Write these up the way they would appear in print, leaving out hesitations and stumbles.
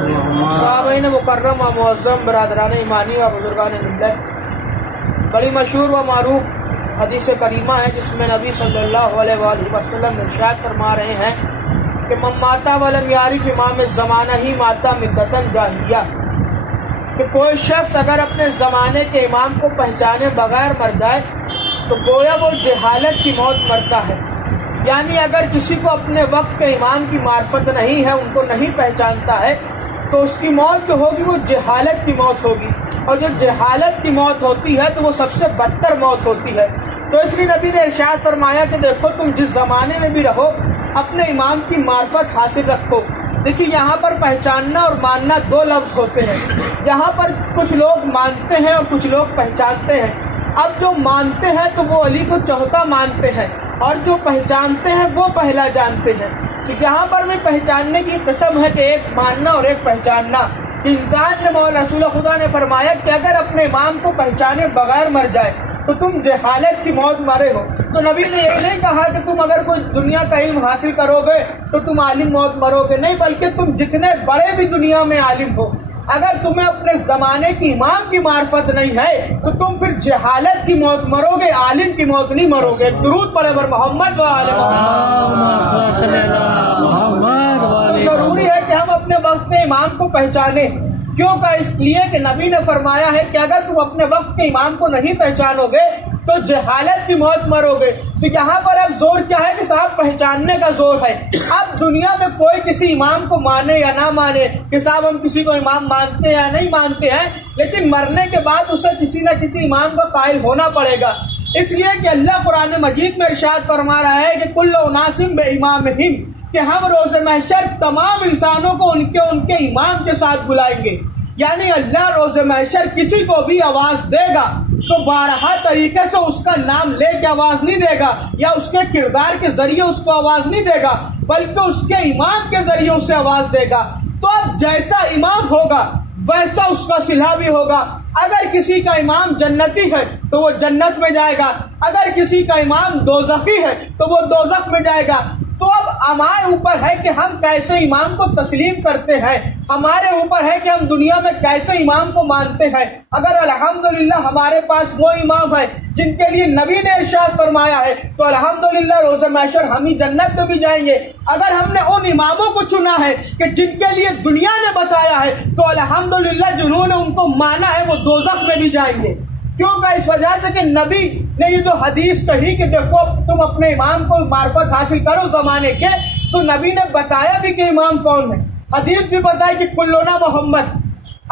सामीन मुकर्रम व मुअज़्ज़म बरादरान ईमानी व बुजुर्गान मिल्लत, बड़ी मशहूर व मारूफ हदीस करीमा है जिसमें नबी सल्लल्लाहु अलैहि वसल्लम इरशाद फरमा रहे हैं कि मन माता वलम यारिफ इमाम ज़माना ही माता मिद्दतन जाहिलिया, कि कोई शख्स अगर अपने ज़माने के इमाम को पहचाने बगैर मर जाए तो गोया वो जहालत की मौत मरता है। यानी अगर किसी को अपने वक्त के इमाम की मार्फत नहीं है, उनको नहीं पहचानता है, तो उसकी मौत जो होगी वो जहालत की मौत होगी, और जो जहालत की मौत होती है तो वो सबसे बदतर मौत होती है। तो इसलिए नबी ने इरशाद फरमाया कि देखो तुम जिस ज़माने में भी रहो अपने इमाम की मार्फत हासिल रखो। देखिए यहाँ पर पहचानना और मानना दो लफ्ज़ होते हैं। यहाँ पर कुछ लोग मानते हैं और कुछ लोग पहचानते हैं। अब जो मानते हैं तो वो अली को चौथा मानते हैं, और जो पहचानते हैं वो पहला जानते हैं। तो यहाँ पर भी पहचानने की कसम है कि एक मानना और एक पहचानना। इंसान ने मौला रसूल खुदा ने फरमाया कि अगर अपने इमाम को पहचाने बगैर मर जाए तो तुम जहालत की मौत मरे हो। तो नबी ने ये नहीं कहा कि तुम अगर कोई दुनिया का इल्म हासिल करोगे तो तुम आलिम मौत मरोगे, नहीं, बल्कि तुम जितने बड़े भी दुनिया में आलिम हो, अगर तुम्हें अपने ज़माने की इमाम की मार्फत नहीं है तो तुम फिर जहालत की मौत मरोगे, आलिम की मौत नहीं मरोगे। दुरूद पढ़े बर मोहम्मद व आले मोहम्मद। जरूरी है कि हम अपने वक्त के इमाम को पहचाने। क्यों का? इसलिए कि नबी ने फरमाया है कि अगर तुम अपने वक्त के इमाम को नहीं पहचानोगे तो जहालत की मौत मरोगे। तो यहाँ पर अब जोर क्या है कि साहब पहचानने का जोर है। अब दुनिया में कोई किसी इमाम को माने या ना माने कि साहब हम किसी को इमाम मानते हैं या नहीं मानते हैं, लेकिन मरने के बाद उसे किसी न किसी इमाम का कायल होना पड़ेगा। इसलिए कि अल्लाह कुरान मजीद में इरशाद फरमा रहा है कि कुल्लु उनासिम बिइमामिहिम, कि हम रोज़ महशर तमाम इंसानों को उनके इमाम के साथ बुलाएंगे। यानी अल्लाह रोज़ महशर किसी को भी आवाज़ देगा तो बारहा तरीके से उसका नाम लेके आवाज़ नहीं देगा या उसके किरदार के जरिए उसको आवाज़ नहीं देगा, बल्कि उसके इमाम के जरिए उसे आवाज़ देगा। तो अब जैसा इमाम होगा वैसा उसका सिला भी होगा। अगर किसी का इमाम जन्नती है तो वो जन्नत में जाएगा, अगर किसी का इमाम दोज़खी है तो वो दोज़ख में जाएगा। तो अब हमारे ऊपर है कि हम कैसे इमाम को तस्लीम करते हैं, हमारे ऊपर है कि हम दुनिया में कैसे इमाम को मानते हैं। अगर अल्हम्दुलिल्लाह हमारे पास वो इमाम है जिनके लिए नबी ने इरशाद फरमाया है तो अल्हम्दुलिल्लाह रोज़े महशर हम ही जन्नत में भी जाएंगे। अगर हमने उन इमामों को चुना है कि जिनके लिए दुनिया ने बताया है तो अल्हम्दुलिल्लाह जिन्होंने उनको माना है वो दोज़ख में भी जाएंगे। क्यों का? इस वजह से कि नबी ने ये जो हदीस कही कि देखो तुम अपने इमाम को मार्फत हासिल करो ज़माने के, तो नबी ने बताया भी कि इमाम कौन है। हदीस भी बताई कि कुल्लुना मोहम्मद,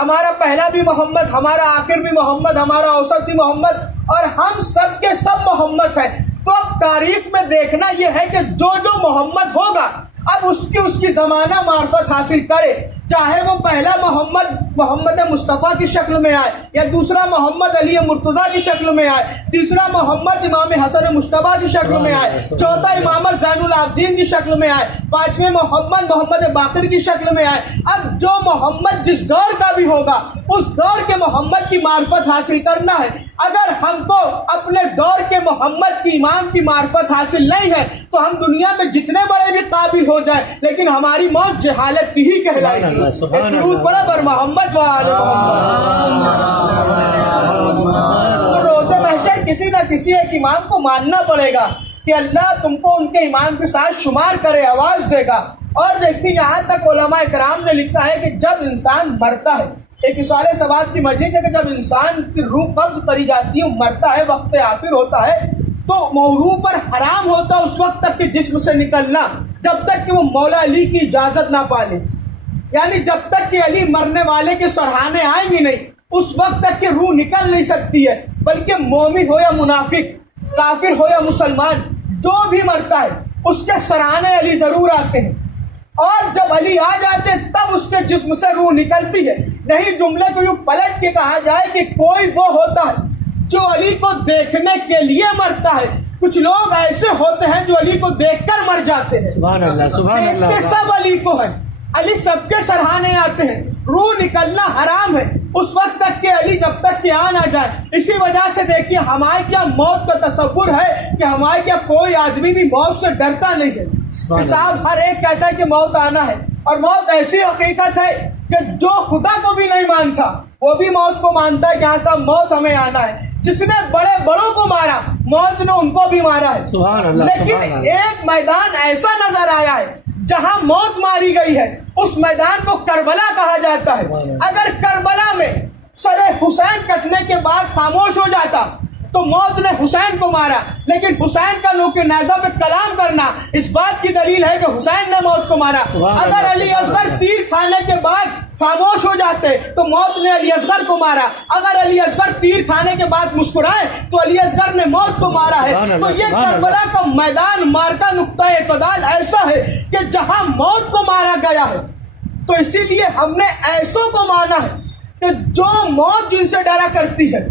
हमारा पहला भी मोहम्मद, हमारा आखिर भी मोहम्मद, हमारा औसत भी मोहम्मद, और हम सब के सब मोहम्मद हैं। तो अब तारीख में देखना यह है कि जो जो मोहम्मद होगा अब उसकी ज़माना मार्फत हासिल करे, चाहे वो पहला मोहम्मद मुस्तफ़ा की शक्ल में आए, या दूसरा मोहम्मद अली मुर्तज़ा की शक्ल में आए, तीसरा मोहम्मद इमाम हसन मुश्तबा की शक्ल में आए, चौथा इमाम ज़ैनुल आबिदीन की शक्ल में आए, पांचवें मोहम्मद बाक़िर की शक्ल में आए। अब जो मोहम्मद जिस दौर का भी होगा उस दौर के मोहम्मद की मार्फत हासिल करना है। अगर हमको अपने दौर के मोहम्मद की इमाम की मार्फत हासिल नहीं है तो हम दुनिया में जितने बड़े भी काबिल हो जाए लेकिन हमारी मौत जहालत की ही कहलाएगी। बड़ा बर मोहम्मद व आले मोहम्मद। तो रोज़े महशर किसी न किसी एक इमाम को मानना पड़ेगा कि अल्लाह तुमको उनके इमाम के साथ शुमार करे, आवाज देगा। और देखिए यहाँ तक उलमा इकराम ने लिखा है कि जब इंसान मरता है, एक साले सवाल की मजलिस है कि जब इंसान की रूह कब्ज करी जाती है, मरता है, वक्त आखिर होता है, तो रूह पर हराम होता है उस वक्त तक कि जिस्म से निकलना, जब तक कि वो मौला अली की इजाजत ना पाले। यानी जब तक कि अली मरने वाले के सरहाने आएंगे नहीं उस वक्त तक कि रूह निकल नहीं सकती है। बल्कि मोमिन हो या मुनाफिक, काफिर हो या मुसलमान, जो भी मरता है उसके सराहने अली जरूर आते हैं, और जब अली आ जाते हैं तब उसके जिस्म से रूह निकलती है। नहीं जुमले को यूं पलट के कहा जाए कि कोई वो होता है जो अली को देखने के लिए मरता है, कुछ लोग ऐसे होते हैं जो अली को देखकर मर जाते हैं। सुभान अल्लाह, सुभान अल्लाह। सब अली को है, अली सबके सराहने आते हैं, रूह निकलना हराम है उस वक्त तक के अली जब तक कि आ ना जाए। इसी वजह से देखिए हमारे क्या मौत का तसव्वुर है कि हमारे क्या कोई आदमी भी मौत से डरता नहीं है। साहब हर एक कहता है कि मौत आना है, और मौत ऐसी हकीकत है कि जो खुदा को भी नहीं मानता वो भी मौत को मानता है कि हाँ साहब मौत हमें आना है। जिसने बड़े बड़ों को मारा मौत ने उनको भी मारा है। लेकिन एक मैदान ऐसा नजर आया है जहां मौत मारी गई है, उस मैदान को करबला कहा जाता है। अगर करबला में सरे हुसैन कटने के बाद खामोश हो जाता तो मौत ने हुसैन को मारा, लेकिन हुसैन का नोके नेज़ा पे कलाम करना इस बात की दलील है कि हुसैन ने मौत को मारा। अगर अली असगर तीर खाने के बाद खामोश हो जाते तो मौत ने अली असगर को मारा। अगर अली असगर तीर खाने के बाद मुस्कुराए तो अली असगर ने मौत को मारा है। तो ये करबला का मैदान मार्का नुक्ता इत्तदाल ऐसा है कि जहां मौत को मारा गया है। तो इसीलिए हमने ऐसों को माना है कि जो मौत जिनसे डरा करती है।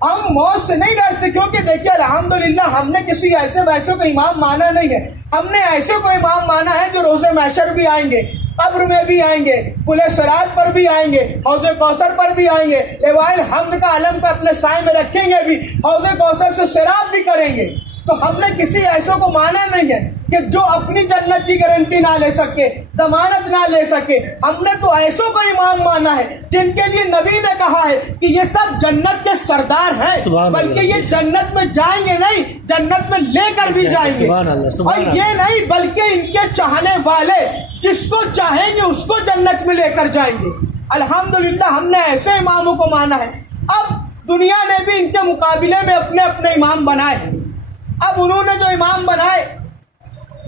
हम मौत से नहीं डरते, क्योंकि देखिए अल्हम्दुलिल्लाह हमने किसी ऐसे वैसे को इमाम माना नहीं है। हमने ऐसे को इमाम माना है जो रोज़े महशर भी आएंगे, कब्र में भी आएंगे, पुले सरात पर भी आएंगे, हौज़े कौसर पर भी आएंगे, लेवाइल हम्द का अलम का अपने साए में रखेंगे भी, हौज़े कौसर से शराब भी करेंगे। तो हमने किसी ऐसों को माना नहीं है कि जो अपनी जन्नत की गारंटी ना ले सके, जमानत ना ले सके। हमने तो ऐसों को इमाम माना है जिनके लिए नबी ने कहा है कि ये सब जन्नत के सरदार हैं, बल्कि ये जन्नत में जाएंगे नहीं, जन्नत में लेकर भी जाएंगे। और ये नहीं बल्कि इनके चाहने वाले जिसको चाहेंगे उसको जन्नत में लेकर जाएंगे। अल्हम्दुलिल्लाह हमने ऐसे इमामों को माना है। अब दुनिया ने भी इनके मुकाबले में अपने अपने इमाम बनाए हैं। अब उन्होंने जो इमाम बनाए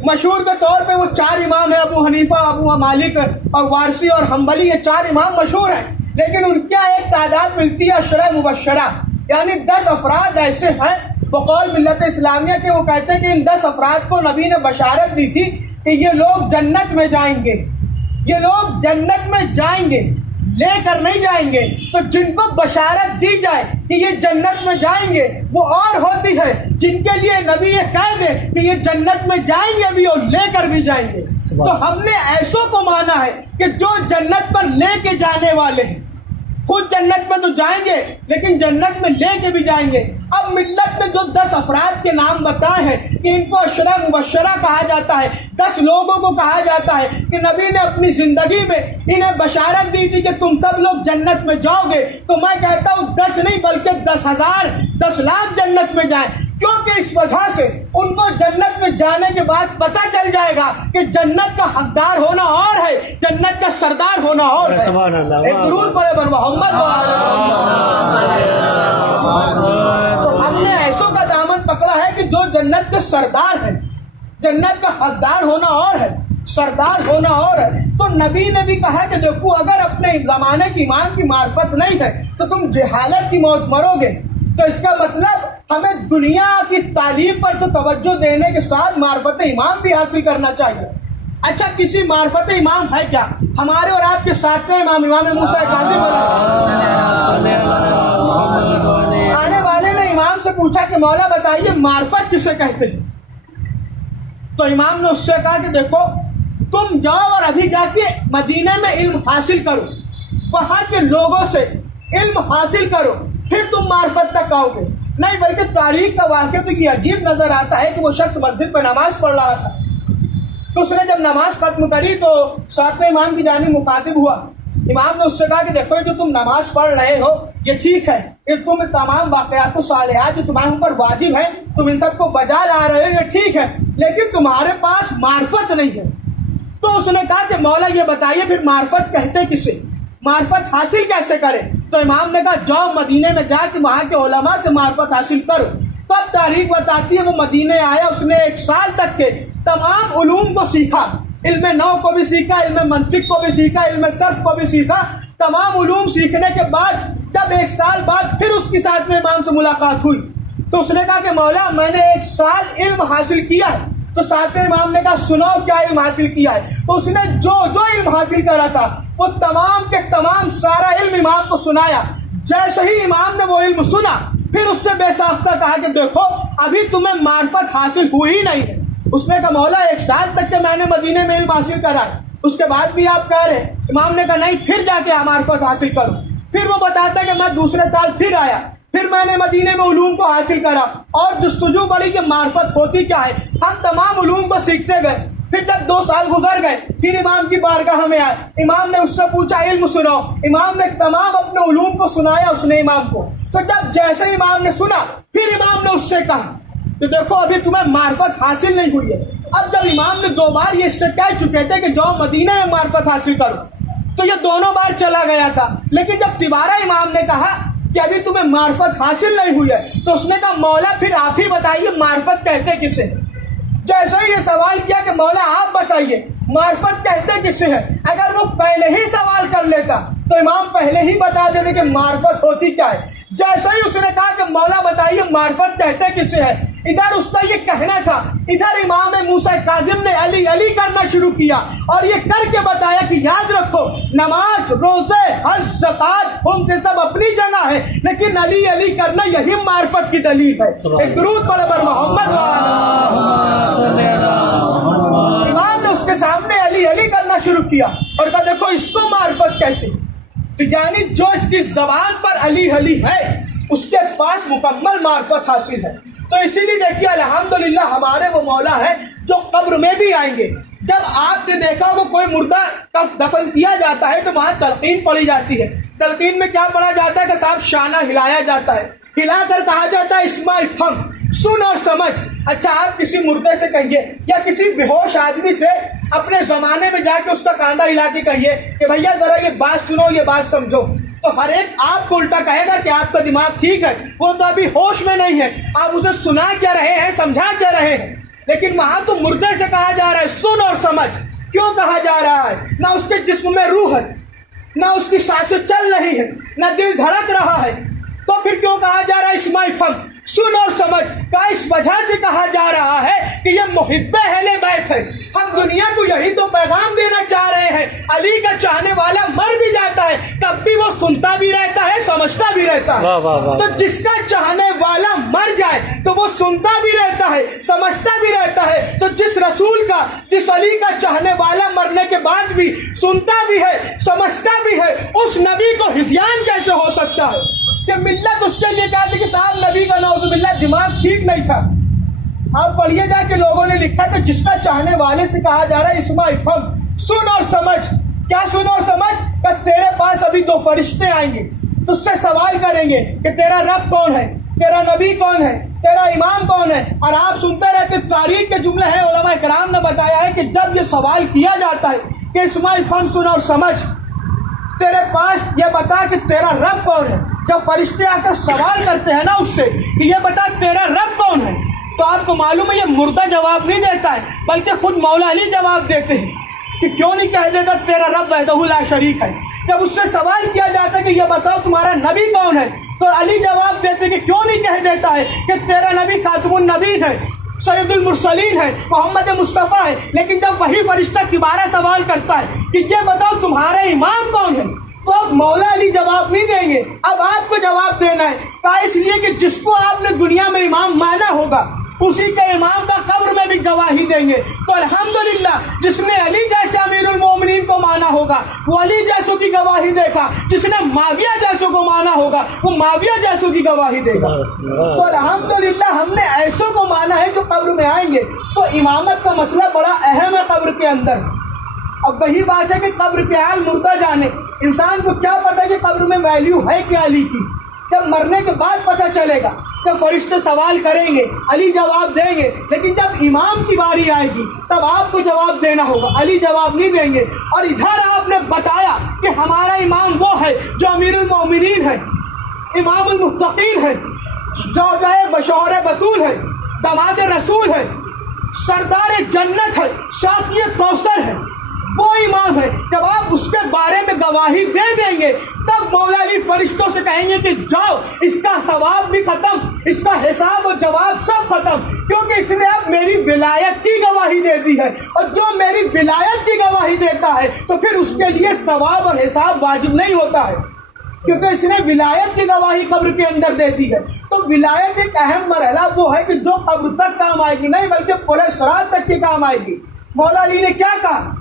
मशहूर के तौर पे वो 4 इमाम है, अबू हनीफा, अबू मालिक और वारसी और हम्बली, ये 4 इमाम मशहूर हैं। लेकिन उनके एक तादाद मिलती है अशरा मुबशरा, यानी 10 अफराद ऐसे हैं बकौल मिल्लत इस्लामिया के। वो कहते हैं कि इन 10 अफराद को नबी ने बशारत दी थी कि ये लोग जन्नत में जाएंगे, ये लोग जन्नत में जाएंगे, लेकर नहीं जाएंगे। तो जिनको बशारत दी जाए कि ये जन्नत में जाएंगे वो और होती है जिनके लिए नबी ये कह दे कि ये जन्नत में जाएंगे भी और लेकर भी जाएंगे। तो हमने ऐसों को माना है कि जो जन्नत पर लेके जाने वाले हैं। खुद जन्नत में तो जाएंगे लेकिन जन्नत में लेके भी जाएंगे। अब मिल्लत ने जो 10 अफराद के नाम बताए हैं कि इनको अशरा मुबशरा कहा जाता है, 10 लोगों को कहा जाता है कि नबी ने अपनी जिंदगी में इन्हें बशारत दी थी कि तुम सब लोग जन्नत में जाओगे। तो मैं कहता हूँ 10 नहीं बल्कि 10,000 10 लाख जन्नत में जाए, क्योंकि इस वजह से उनको जन्नत में जाने के बाद पता चल जाएगा कि जन्नत का हकदार होना और है, जन्नत का सरदार होना और है। एक दुरूद पढ़े बर मोहम्मद। तो हमने ऐसों का दामन पकड़ा है कि जो जन्नत के सरदार है, जन्नत का हकदार होना और है, सरदार होना और है। तो नबी ने भी कहा कि देखो अगर अपने जमाने की इमाम की मार्फत नहीं है तो तुम जहालत की मौत मरोगे। तो इसका मतलब हमें दुनिया की तालीम पर तो तवज्जो देने के साथ मार्फत इमाम भी हासिल करना चाहिए। अच्छा, किसी मार्फत इमाम है क्या? हमारे और आपके साथ में इमाम मूसा काज़िम आने वाले ने इमाम से पूछा कि मौला बताइए मार्फत किसे कहते हैं? तो इमाम ने उससे कहा कि देखो तुम जाओ और अभी जाके मदीने में इल्म हासिल करो, वहां के लोगों से इल्म हासिल करो, फिर तुम मार्फत तक आओगे। नहीं बल्कि तारीख का वाक़या तो ये अजीब नजर आता है कि वो शख्स मस्जिद में नमाज पढ़ रहा था, तो उसने जब नमाज खत्म करी तो सातवें इमाम की जानिब मुखातिब हुआ। इमाम ने उससे कहा कि देखो जो तुम नमाज पढ़ रहे हो ये ठीक है, ये तुम तमाम वाक़यात तो सालिहात जो तुम्हारे ऊपर वाजिब है तुम इन सबको बजा ला रहे हो, ये ठीक है, लेकिन तुम्हारे पास मार्फत नहीं है। तो उसने कहा कि मौला ये बताइए फिर मार्फत कहते किसे, मार्फत हासिल कैसे करें? तो इमाम ने कहा जाओ मदीने में जाके वहां के उलमा से मार्फत हासिल करो। तब तारीख बताती है वो मदीने आया, उसने 1 साल तक के तमाम उलूम को सीखा, इल्म नौ को भी सीखा, इल्म मंतिक को भी सीखा, इल्म सर्फ को भी सीखा। तमाम उलूम सीखने के बाद जब 1 साल बाद फिर उसके साथ में इमाम से मुलाकात हुई तो उसने कहा कि मौला मैंने 1 साल इल्म हासिल किया है। तो सातवें इमाम ने कहा सुनाओ क्या इल्म हासिल किया है। तो उसने जो जो इल्म हासिल करा था वो तमाम के तमाम सारा इल्म इमाम को सुनाया। जैसे ही इमाम ने वो इल्म सुना फिर उससे बेसाख्ता कहा कि देखो अभी तुम्हें मार्फत हासिल हुई ही नहीं है। उसने कहा मौला 1 साल तक के मैंने मदीने में इल्म हासिल करा, उसके बाद भी आप कह रहे। इमाम ने कहा नहीं फिर जाके मार्फत हासिल करो। फिर वो बताता कि मैं दूसरे साल फिर आया, फिर मैंने मदीने में उलूम को हासिल करा और जुस्तजू बड़ी कि मार्फत होती क्या है। हम तमाम उलूम को सीखते गए, फिर जब 2 साल गुजर गए, फिर इमाम की बारगाह में आए, इमाम ने उससे पूछा इल्म सुनाओ, इमाम ने तमाम अपने उलूम को सुनाया उसने इमाम को। तो जब जैसे इमाम ने सुना, फिर इमाम ने उससे कहा तो देखो अभी तुम्हें मार्फत हासिल नहीं हुई है। अब जब इमाम ने 2 बार ये इससे कह चुके थे कि जाओ मदीने में मार्फत हासिल करो, तो ये दोनों बार चला गया था। लेकिन जब तिबारा इमाम ने कहा कि अभी तुम्हें मार्फत हासिल नहीं हुई है, तो उसने कहा मौला फिर आप ही बताइए मार्फत कहते किसे। जैसे ही ये सवाल किया कि मौला आप बताइए मार्फत कहते किसे है, अगर वो पहले ही सवाल कर लेता तो इमाम पहले ही बता देते कि मार्फत होती क्या है। जैसे ही उसने कहा कि मौला बताइए मार्फत कहते किसे है, इधर उसका ये कहना था, इधर इमाम मूसा काजिम ने अली अली करना शुरू किया और ये करके बताया कि याद रखो नमाज, रोजे, हज, ज़कात उनसे सब अपनी जगह है, लेकिन अली अली करना यही मार्फत की दलील है। एक दुरूद पढ़े बर मोहम्मद। इमाम ने उसके सामने अली अली करना शुरू किया और कहा देखो इसको मार्फत कहते हैं। तो यानी जो इसकी जबान पर अली अली है उसके पास मुकम्मल मार्फत हासिल है। तो इसीलिए देखिए अल्हम्दुलिल्लाह हमारे वो मौला है जो कब्र में भी आएंगे। जब आपने देखा होगा कोई मुर्दा दफन किया जाता है तो वहां तलकीन पड़ी जाती है। तलकीन में क्या पढ़ा जाता है कि साहब शाना हिलाया जाता है, हिलाकर कहा जाता है इस्मा इफ़हम, सुन और समझ। अच्छा आप किसी मुर्दे से कहिए या किसी बेहोश आदमी से अपने जमाने में जाके उसका कांधा हिला के कहिए कि भैया जरा ये बात सुनो, ये बात समझो, तो हर एक आपको उल्टा कहेगा कि आपका दिमाग ठीक है, वो तो अभी होश में नहीं है। आप उसे सुना क्या रहे हैं, समझा क्या रहे हैं। लेकिन वहां तो मुर्दे से कहा जा रहा है सुन और समझ। क्यों कहा जा रहा है? ना उसके जिस्म में रूह है, ना उसकी सांसें चल रही है, ना दिल धड़क रहा है, तो फिर क्यों कहा जा रहा है इस्मा इफ़हम, सुन और समझ का? इस वजह से कहा जा रहा है कि ये मुहिब्बे अहले बैत है। हम दुनिया को यही तो पैगाम देना चाह रहे हैं, अली का चाहने वाला मर भी जाता है तब भी वो सुनता भी रहता है, समझता भी रहता है। तो जिसका चाहने वाला मर जाए तो वो सुनता भी रहता है, समझता भी रहता है। तो जिस रसूल का, जिस अली का चाहने वाला मरने के बाद भी सुनता भी है, समझता भी है, उस नबी को हिज़्यान कैसे हो सकता है कि मिल्लत उसके लिए कहती कि साहब नबी का नौज़ुबिल्लाह दिमाग ठीक नहीं था। आप पढ़िए जाके लोगों ने लिखा कि जिसका चाहने वाले से कहा जा रहा है इस्मा इफ़हम, सुन और समझ। क्या सुन और समझ? कि तेरे पास अभी 2 फरिश्ते आएंगे, तुझसे सवाल करेंगे कि तेरा रब कौन है, तेरा नबी कौन है, तेरा इमाम कौन है। और आप सुनते रहते तारीख के जुमले हैं, उलमा इकराम ने बताया है कि जब ये सवाल किया जाता है कि इस्मा इफ़हम, सुन और समझ, तेरे पास ये बता कि तेरा रब कौन है, जब फरिश्ते आकर सवाल करते हैं ना उससे कि ये बता तेरा रब कौन है, तो आपको मालूम है ये मुर्दा जवाब नहीं देता है, बल्कि खुद मौला अली जवाब देते हैं कि क्यों नहीं कह देता तेरा रब वहदहु ला शरीक है। जब उससे सवाल किया जाता है कि ये बताओ तुम्हारा नबी कौन है, तो अली जवाब देते कि क्यों नहीं कह देता है कि तेरा नबी खातमुन नबीन है, सैयदुल मुरसलीन है, मोहम्मद मुस्तफ़ा है। लेकिन जब वही फरिश्ता दोबारा सवाल करता है कि ये बताओ तुम्हारे इमाम कौन है, तो अब मौला अली जवाब नहीं देंगे, अब आपको जवाब देना है। कहा इसलिए कि जिसको आपने दुनिया में इमाम माना होगा उसी के इमाम का कब्र में भी गवाही देंगे। तो अल्हम्दुलिल्लाह जिसने अली जैसे अमीरुल मोमिनीन को माना होगा वो अली जैसों की गवाही देगा, जिसने माविया जैसों को माना होगा वो माविया जैसों की गवाही देगा। तो अल्हम्दुलिल्लाह हमने ऐसों को माना है जो कब्र में आएंगे। तो इमामत का मसला बड़ा अहम है कब्र के अंदर। अब वही बात है कि कब्र के हाल मुर्दा जाने, इंसान को क्या पता कि कब्र में वैल्यू है क्या अली की, जब मरने के बाद पता चलेगा। जब फरिश्ते सवाल करेंगे अली जवाब देंगे, लेकिन जब इमाम की बारी आएगी तब आपको जवाब देना होगा, अली जवाब नहीं देंगे। और इधर आपने बताया कि हमारा इमाम वो है जो अमीरुल मोमिनीन है, इमामुल मुत्तकीन है, ज़ौजाए बशौर बतूल है, दमाद रसूल है, सरदार जन्नत है, साक़िए कौसर है, वो इमाम है। जब आप उसके बारे में गवाही दे देंगे तब मौला अली फरिश्तों से कहेंगे कि जाओ, इसका सवाब भी खत्म, इसका हिसाब और जवाब सब खत्म, क्योंकि इसने अब मेरी विलायत की गवाही दे दी है। और जो मेरी विलायत की गवाही देता है तो फिर उसके लिए सवाब और हिसाब वाजिब नहीं होता है, क्योंकि इसने विलायत की गवाही कब्र के अंदर दे दी है। तो विलायत एक अहम मरहला वो है कि जो कब्र तक काम आएगी, नहीं बल्कि पूरे सरात तक की काम आएगी। मौला अली ने क्या कहा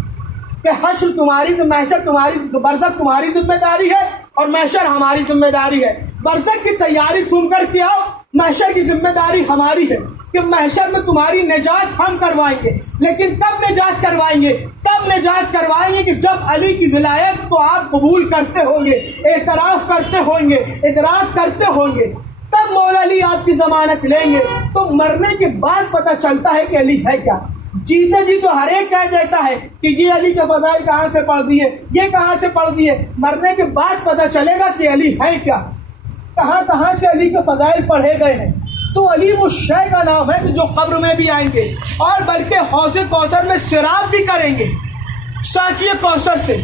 कि हश्र तुम्हारी, महशर तुम्हारी, बरज़ख तुम्हारी जिम्मेदारी है और महशर हमारी जिम्मेदारी है। बरज़ख की तैयारी तुम करके आओ, महशर की जिम्मेदारी हमारी है। कि महशर में तुम्हारी निजात हम करवाएंगे। लेकिन कब निजात करवाएंगे? तब निजात करवाएंगे कि जब अली की विलायत को आप कबूल करते होंगे, एतराफ़ करते होंगे, इदराक करते होंगे, तब मौला अली आपकी ज़मानत लेंगे। तो मरने के बाद पता चलता है कि अली है क्या। जीते जी तो हर एक कह देता है कि ये अली के फ़ज़ाइल कहाँ से पढ़ दिए, ये कहाँ से पढ़ दिए। मरने के बाद पता चलेगा कि अली है क्या, कहाँ कहाँ से अली के फ़ज़ाइल पढ़े गए हैं। तो अली वो शय का नाम है जो कब्र में भी आएंगे और बल्कि हौज़े कौसर में शराब भी करेंगे, साक़िए कौसर से।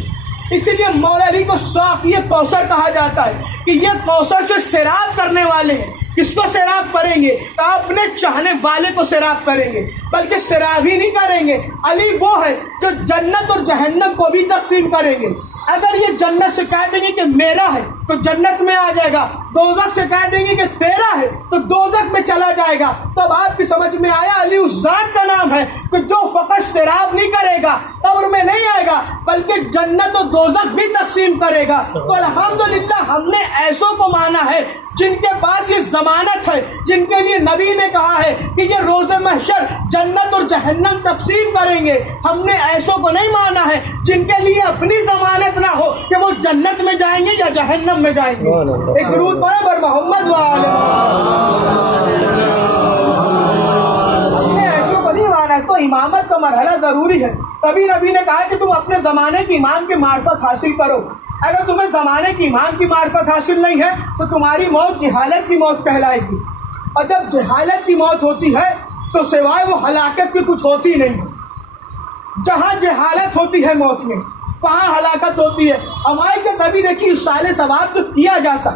इसीलिए मौला अली को साक़िए कौसर कहा जाता है कि ये कौसर से शराब करने वाले हैं। किसको शराब करेंगे? तो अपने चाहने वाले को शराब करेंगे, बल्कि शराब ही नहीं करेंगे। अली वो है जो जन्नत और जहन्नम को भी तकसीम करेंगे। अगर ये जन्नत से कह देंगे कि मेरा है तो जन्नत में आ जाएगा, दोज़ख से कह देंगे कि तेरा है तो दोज़ख में चला जाएगा। तो अब आपकी समझ में आया, अली उस ज़ात का नाम है कि जो फ़कत शराब नहीं करेगा, कब्र में नहीं आएगा, बल्कि जन्नत और दोज़ख भी तकसीम करेगा। तो अल्हम्दुलिल्लाह हमने ऐसों को माना है जिनके पास ये ज़मानत है, जिनके लिए नबी ने कहा है कि ये रोज़े महशर जन्नत और जहन्नम तकसीम करेंगे। हमने ऐसों को नहीं माना है जिनके लिए अपनी ज़मानत ना हो कि वो जन्नत में जाएंगे या जहन्नम में जाएंगे। एक दुरूद पढ़े बर मोहम्मद वाले। हमने ऐसों को नहीं माना। तो इमामत का मरहला ज़रूरी है। तभी नबी ने कहा कि तुम अपने ज़माने के इमाम की मार्फत हासिल करो। अगर तुम्हें ज़माने की इमाम की मार्फत हासिल नहीं है तो तुम्हारी मौत जहालत की मौत कहलाएगी। और जब जहालत की मौत होती है तो सिवाय वो हलाकत की कुछ होती नहीं। जहाँ जहालत होती है मौत में, वहाँ हलाकत होती है। हमारे के तभी देखिए इसाले सवाब तो किया जाता,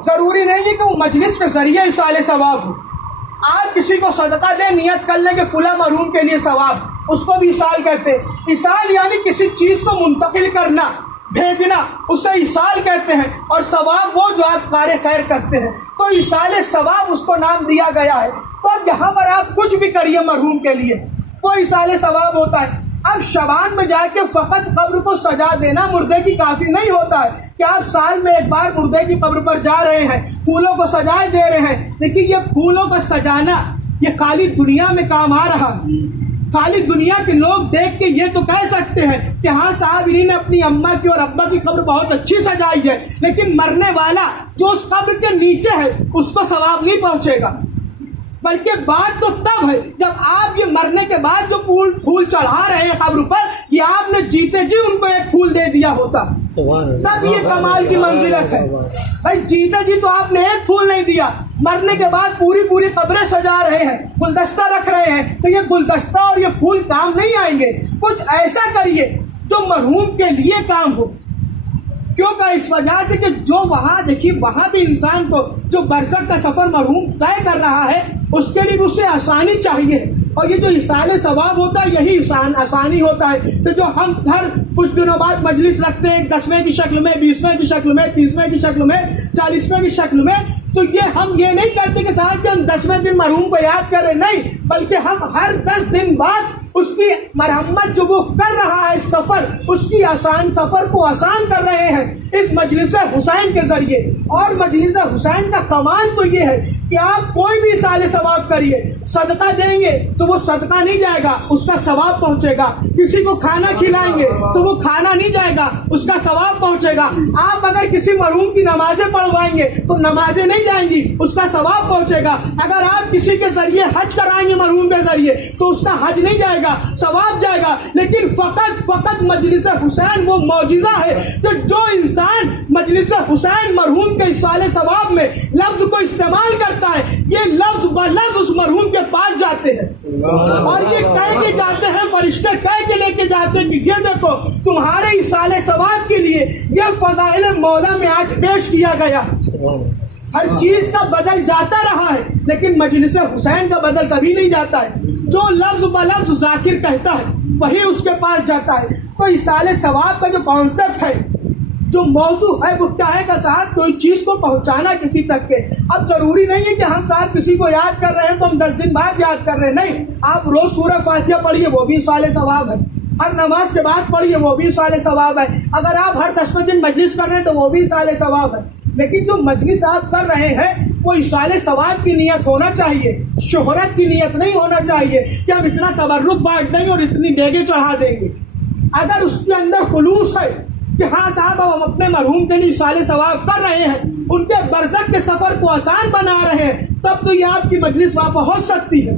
ज़रूरी नहीं है कि वो मजलिस के ज़रिए इसाले सवाब हो। आप किसी को सदका दे, नियत कर ले कि फुला मरहूम के लिए सवाब, उसको भी इसाल कहते हैं। इसाल यानी किसी चीज़ को मुंतकिल करना, भेजना, उसे इसाल कहते हैं। और सवाब वो जो आप कार्य खैर करते हैं, तो इसाले सवाब उसको नाम दिया गया है। तो यहाँ पर आप कुछ भी करिए मरहूम के लिए, वो इसाले सवाब होता है। अब शबान में जाके फ़कत कब्र को सजा देना मुर्दे की काफ़ी नहीं होता है कि आप साल में एक बार मुर्दे की कब्र पर जा रहे हैं, फूलों को सजाए दे रहे हैं। देखिए ये फूलों का सजाना ये खाली दुनिया में काम आ रहा है। खाली दुनिया के लोग देख के ये तो कह सकते हैं कि हाँ साहब इन्हीं ने अपनी अम्मा की और अब्बा की कब्र बहुत अच्छी सजाई है, लेकिन मरने वाला जो उस कब्र के नीचे है उसको सवाब नहीं पहुंचेगा। बल्कि बात तो तब है जब आप ये मरने के बाद जो फूल चढ़ा रहे हैं कब्र पर, ये आपने जीते जी उनको एक फूल दे दिया होता, तब ये कमाल की मंजिलत है। भाई जीते जी तो आपने एक फूल नहीं दिया, मरने के बाद पूरी कब्रें सजा रहे हैं, गुलदस्ता रख रहे हैं, तो ये गुलदस्ता और ये फूल काम नहीं आएंगे। कुछ ऐसा करिए जो मरहूम के लिए काम हो। क्योंकि इस वजह से कि जो वहाँ देखिए वहाँ भी इंसान को जो बरसक का सफ़र मरहूम तय कर रहा है उसके लिए उसे आसानी चाहिए। और ये जो इसाले सवाब होता है यही आसानी होता है। तो जो हम हर कुछ दिनों बाद मजलिस रखते हैं 10वें की शक्ल में, 20वें की शक्ल में, 30वें की शक्ल में, 40वें की शक्ल में, तो ये हम ये नहीं करते कि साहब कि हम 10वें दिन मरहूम को याद करें, नहीं, बल्कि हम हर 10 दिन बाद उसकी मरहम्मत जो वो कर रहा है सफ़र, उसकी आसान सफ़र को आसान कर रहे हैं इस मजलिस हुसैन के ज़रिए। और मजलिस हुसैन का कमाल तो ये है कि आप कोई भी साले सवाब करिए, सदका देंगे तो वो सदका नहीं जाएगा, उसका सवाब पहुंचेगा। किसी को खाना खिलाएंगे तो वो खाना नहीं जाएगा, उसका सवाब पहुंचेगा। आप अगर किसी मरहूम की नमाजें पढ़वाएंगे तो नमाजें नहीं जाएंगी, उसका सवाब पहुंचेगा। अगर आप किसी के जरिए हज कराएंगे मरहूम के जरिए तो उसका हज नहीं जाएगा, सवाब जाएगा। लेकिन फकत मजलिस हुसैन वो मौजिज़ा है कि जो इंसान मजलिस हुसैन मरहूम के इसाले सवाब में लफ्ज को इस्तेमाल करता है, ये लफ्ज ब लफ्ज उस मरहूम के पास जाते हैं और ये कह के जाते हैं, फरिश्ते कह के लेके जाते हैं कि ये देखो तुम्हारे इसाले सवाब के लिए ये फज़ाइल मौला में आज पेश किया गया। हर चीज का बदल जाता रहा है लेकिन मजलिस हुसैन का बदल कभी नहीं जाता है। जो लफ्ज ब लफ्ज जाकिर कहता है वही उसके पास जाता है। तो इसाले सवाब का जो कॉन्सेप्ट है, जो मौजू है, वो क्या है का साहब कोई चीज़ को पहुंचाना किसी तक के। अब ज़रूरी नहीं है कि हम साहब किसी को याद कर रहे हैं तो हम 10 दिन बाद याद कर रहे हैं, नहीं। आप रोज़ सूरह फातिहा पढ़िए, वो भी इसाले सवाब है। हर नमाज के बाद पढ़िए, वो भी इसाले सवाब है। अगर आप हर 10वें दिन मजलिस कर रहे हैं तो वो भी इसाले सवाब है। लेकिन जो मजलिस आप कर रहे हैं वो इसाले सवाब की नीयत होना चाहिए, शोहरत की नीयत नहीं होना चाहिए कि हम इतना तबर्रुक बांट देंगे और इतनी डेगे चढ़ा देंगे। अगर उसके अंदर खुलूस है कि हाँ साहब अब हम अपने मरहूम के लिए इसाले सवाब कर रहे हैं, उनके बरज़ख के सफ़र को आसान बना रहे हैं, तब तो ये आपकी मजलिस वहाँ पहुँच सकती है।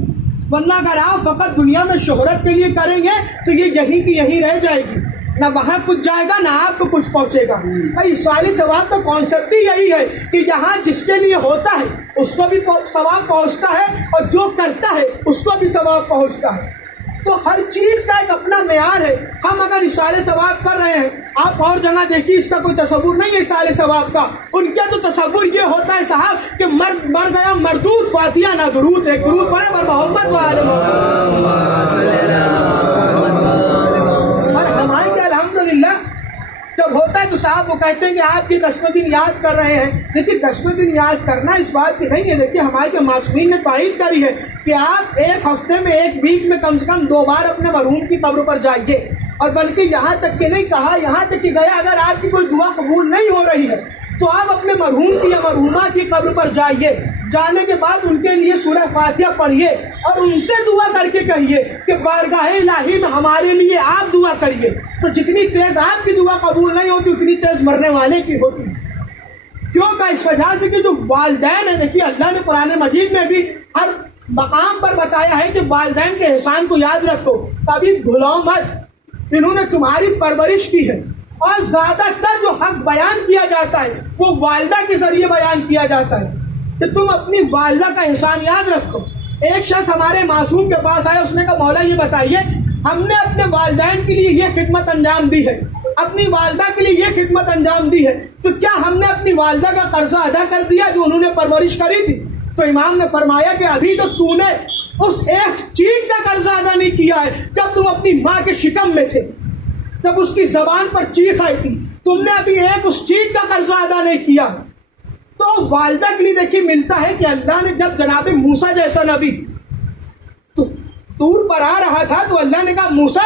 वरना अगर आप फ़कत दुनिया में शोहरत के लिए करेंगे तो ये यहीं की यहीं रह जाएगी, ना वहाँ कुछ जाएगा ना आपको कुछ पहुँचेगा। भाई इसाले सवाब का कॉन्सेप्ट ही यही है कि यहाँ जिसके लिए होता है उसको भी सवाब पहुँचता है और जो करता है उसको भी सवाब पहुँचता है। तो हर चीज़ का एक अपना मेयार है। हम अगर इसाले सवाब कर रहे हैं, आप और जगह देखिए इसका कोई तसव्वुर नहीं है इसाले सवाब का। उनका तो तसव्वुर ये होता है साहब कि मर गया मरदूद फातिहा ना दुरूद, एक दुरूद पढ़े पर मोहम्मद वाले और हमारे अल्हम्दुलिल्लाह जब होता है तो साहब वो कहते हैं कि आपकी दसवें दिन याद कर रहे हैं। देखिए दसवें दिन याद करना इस बात की नहीं है। देखिए हमारे के मासूमीन ने तारीफ करी है कि आप एक हफ्ते में, एक वीक में कम से कम 2 बार अपने मरहूम की कब्र पर जाइए। और बल्कि यहाँ तक कि नहीं कहा, यहाँ तक कि गया अगर आपकी कोई दुआ कबूल नहीं हो रही है तो आप अपने मरहूम की या मरहूमा की कब्र पर जाइए। जाने के बाद उनके लिए सूरह फातिहा पढ़िए और उनसे दुआ करके कहिए कि बारगाह इलाही में हमारे लिए आप दुआ करिए। तो जितनी तेज आपकी दुआ कबूल नहीं होती उतनी तेज मरने वाले की होती है। क्यों का इस वजह से कि जो वालिदैन है, देखिए अल्लाह ने कुरान मजीद में भी हर मकाम पर बताया है कि वालिदैन के एहसान को याद रखो, कभी भूलो मत, इन्होंने तुम्हारी परवरिश की है। और ज्यादातर जो हक बयान किया जाता है वो वालिदा के जरिए बयान किया जाता है कि तुम अपनी वालिदा का एहसान याद रखो। एक शख्स हमारे मासूम के पास आया, उसने कहा मौला ये बताइए, हमने अपने वालिदैन के लिए ये खिदमत अंजाम दी है, अपनी वालिदा के लिए ये खिदमत अंजाम दी है, तो क्या हमने अपनी वालिदा का कर्जा अदा कर दिया जो उन्होंने परवरिश करी थी? तो इमाम ने फरमाया कि अभी तो तूने उस एक चीज का कर्जा अदा नहीं किया है जब तुम अपनी माँ के शिकम में थे, जब उसकी जबान पर चीख आई थी, तुमने अभी एक उस चीज का कर्जा अदा नहीं किया। तो वालिदा के लिए देखिए मिलता है कि अल्लाह ने जब जनाब मूसा जैसा नबी तो तूर पर आ रहा था तो अल्लाह ने कहा मूसा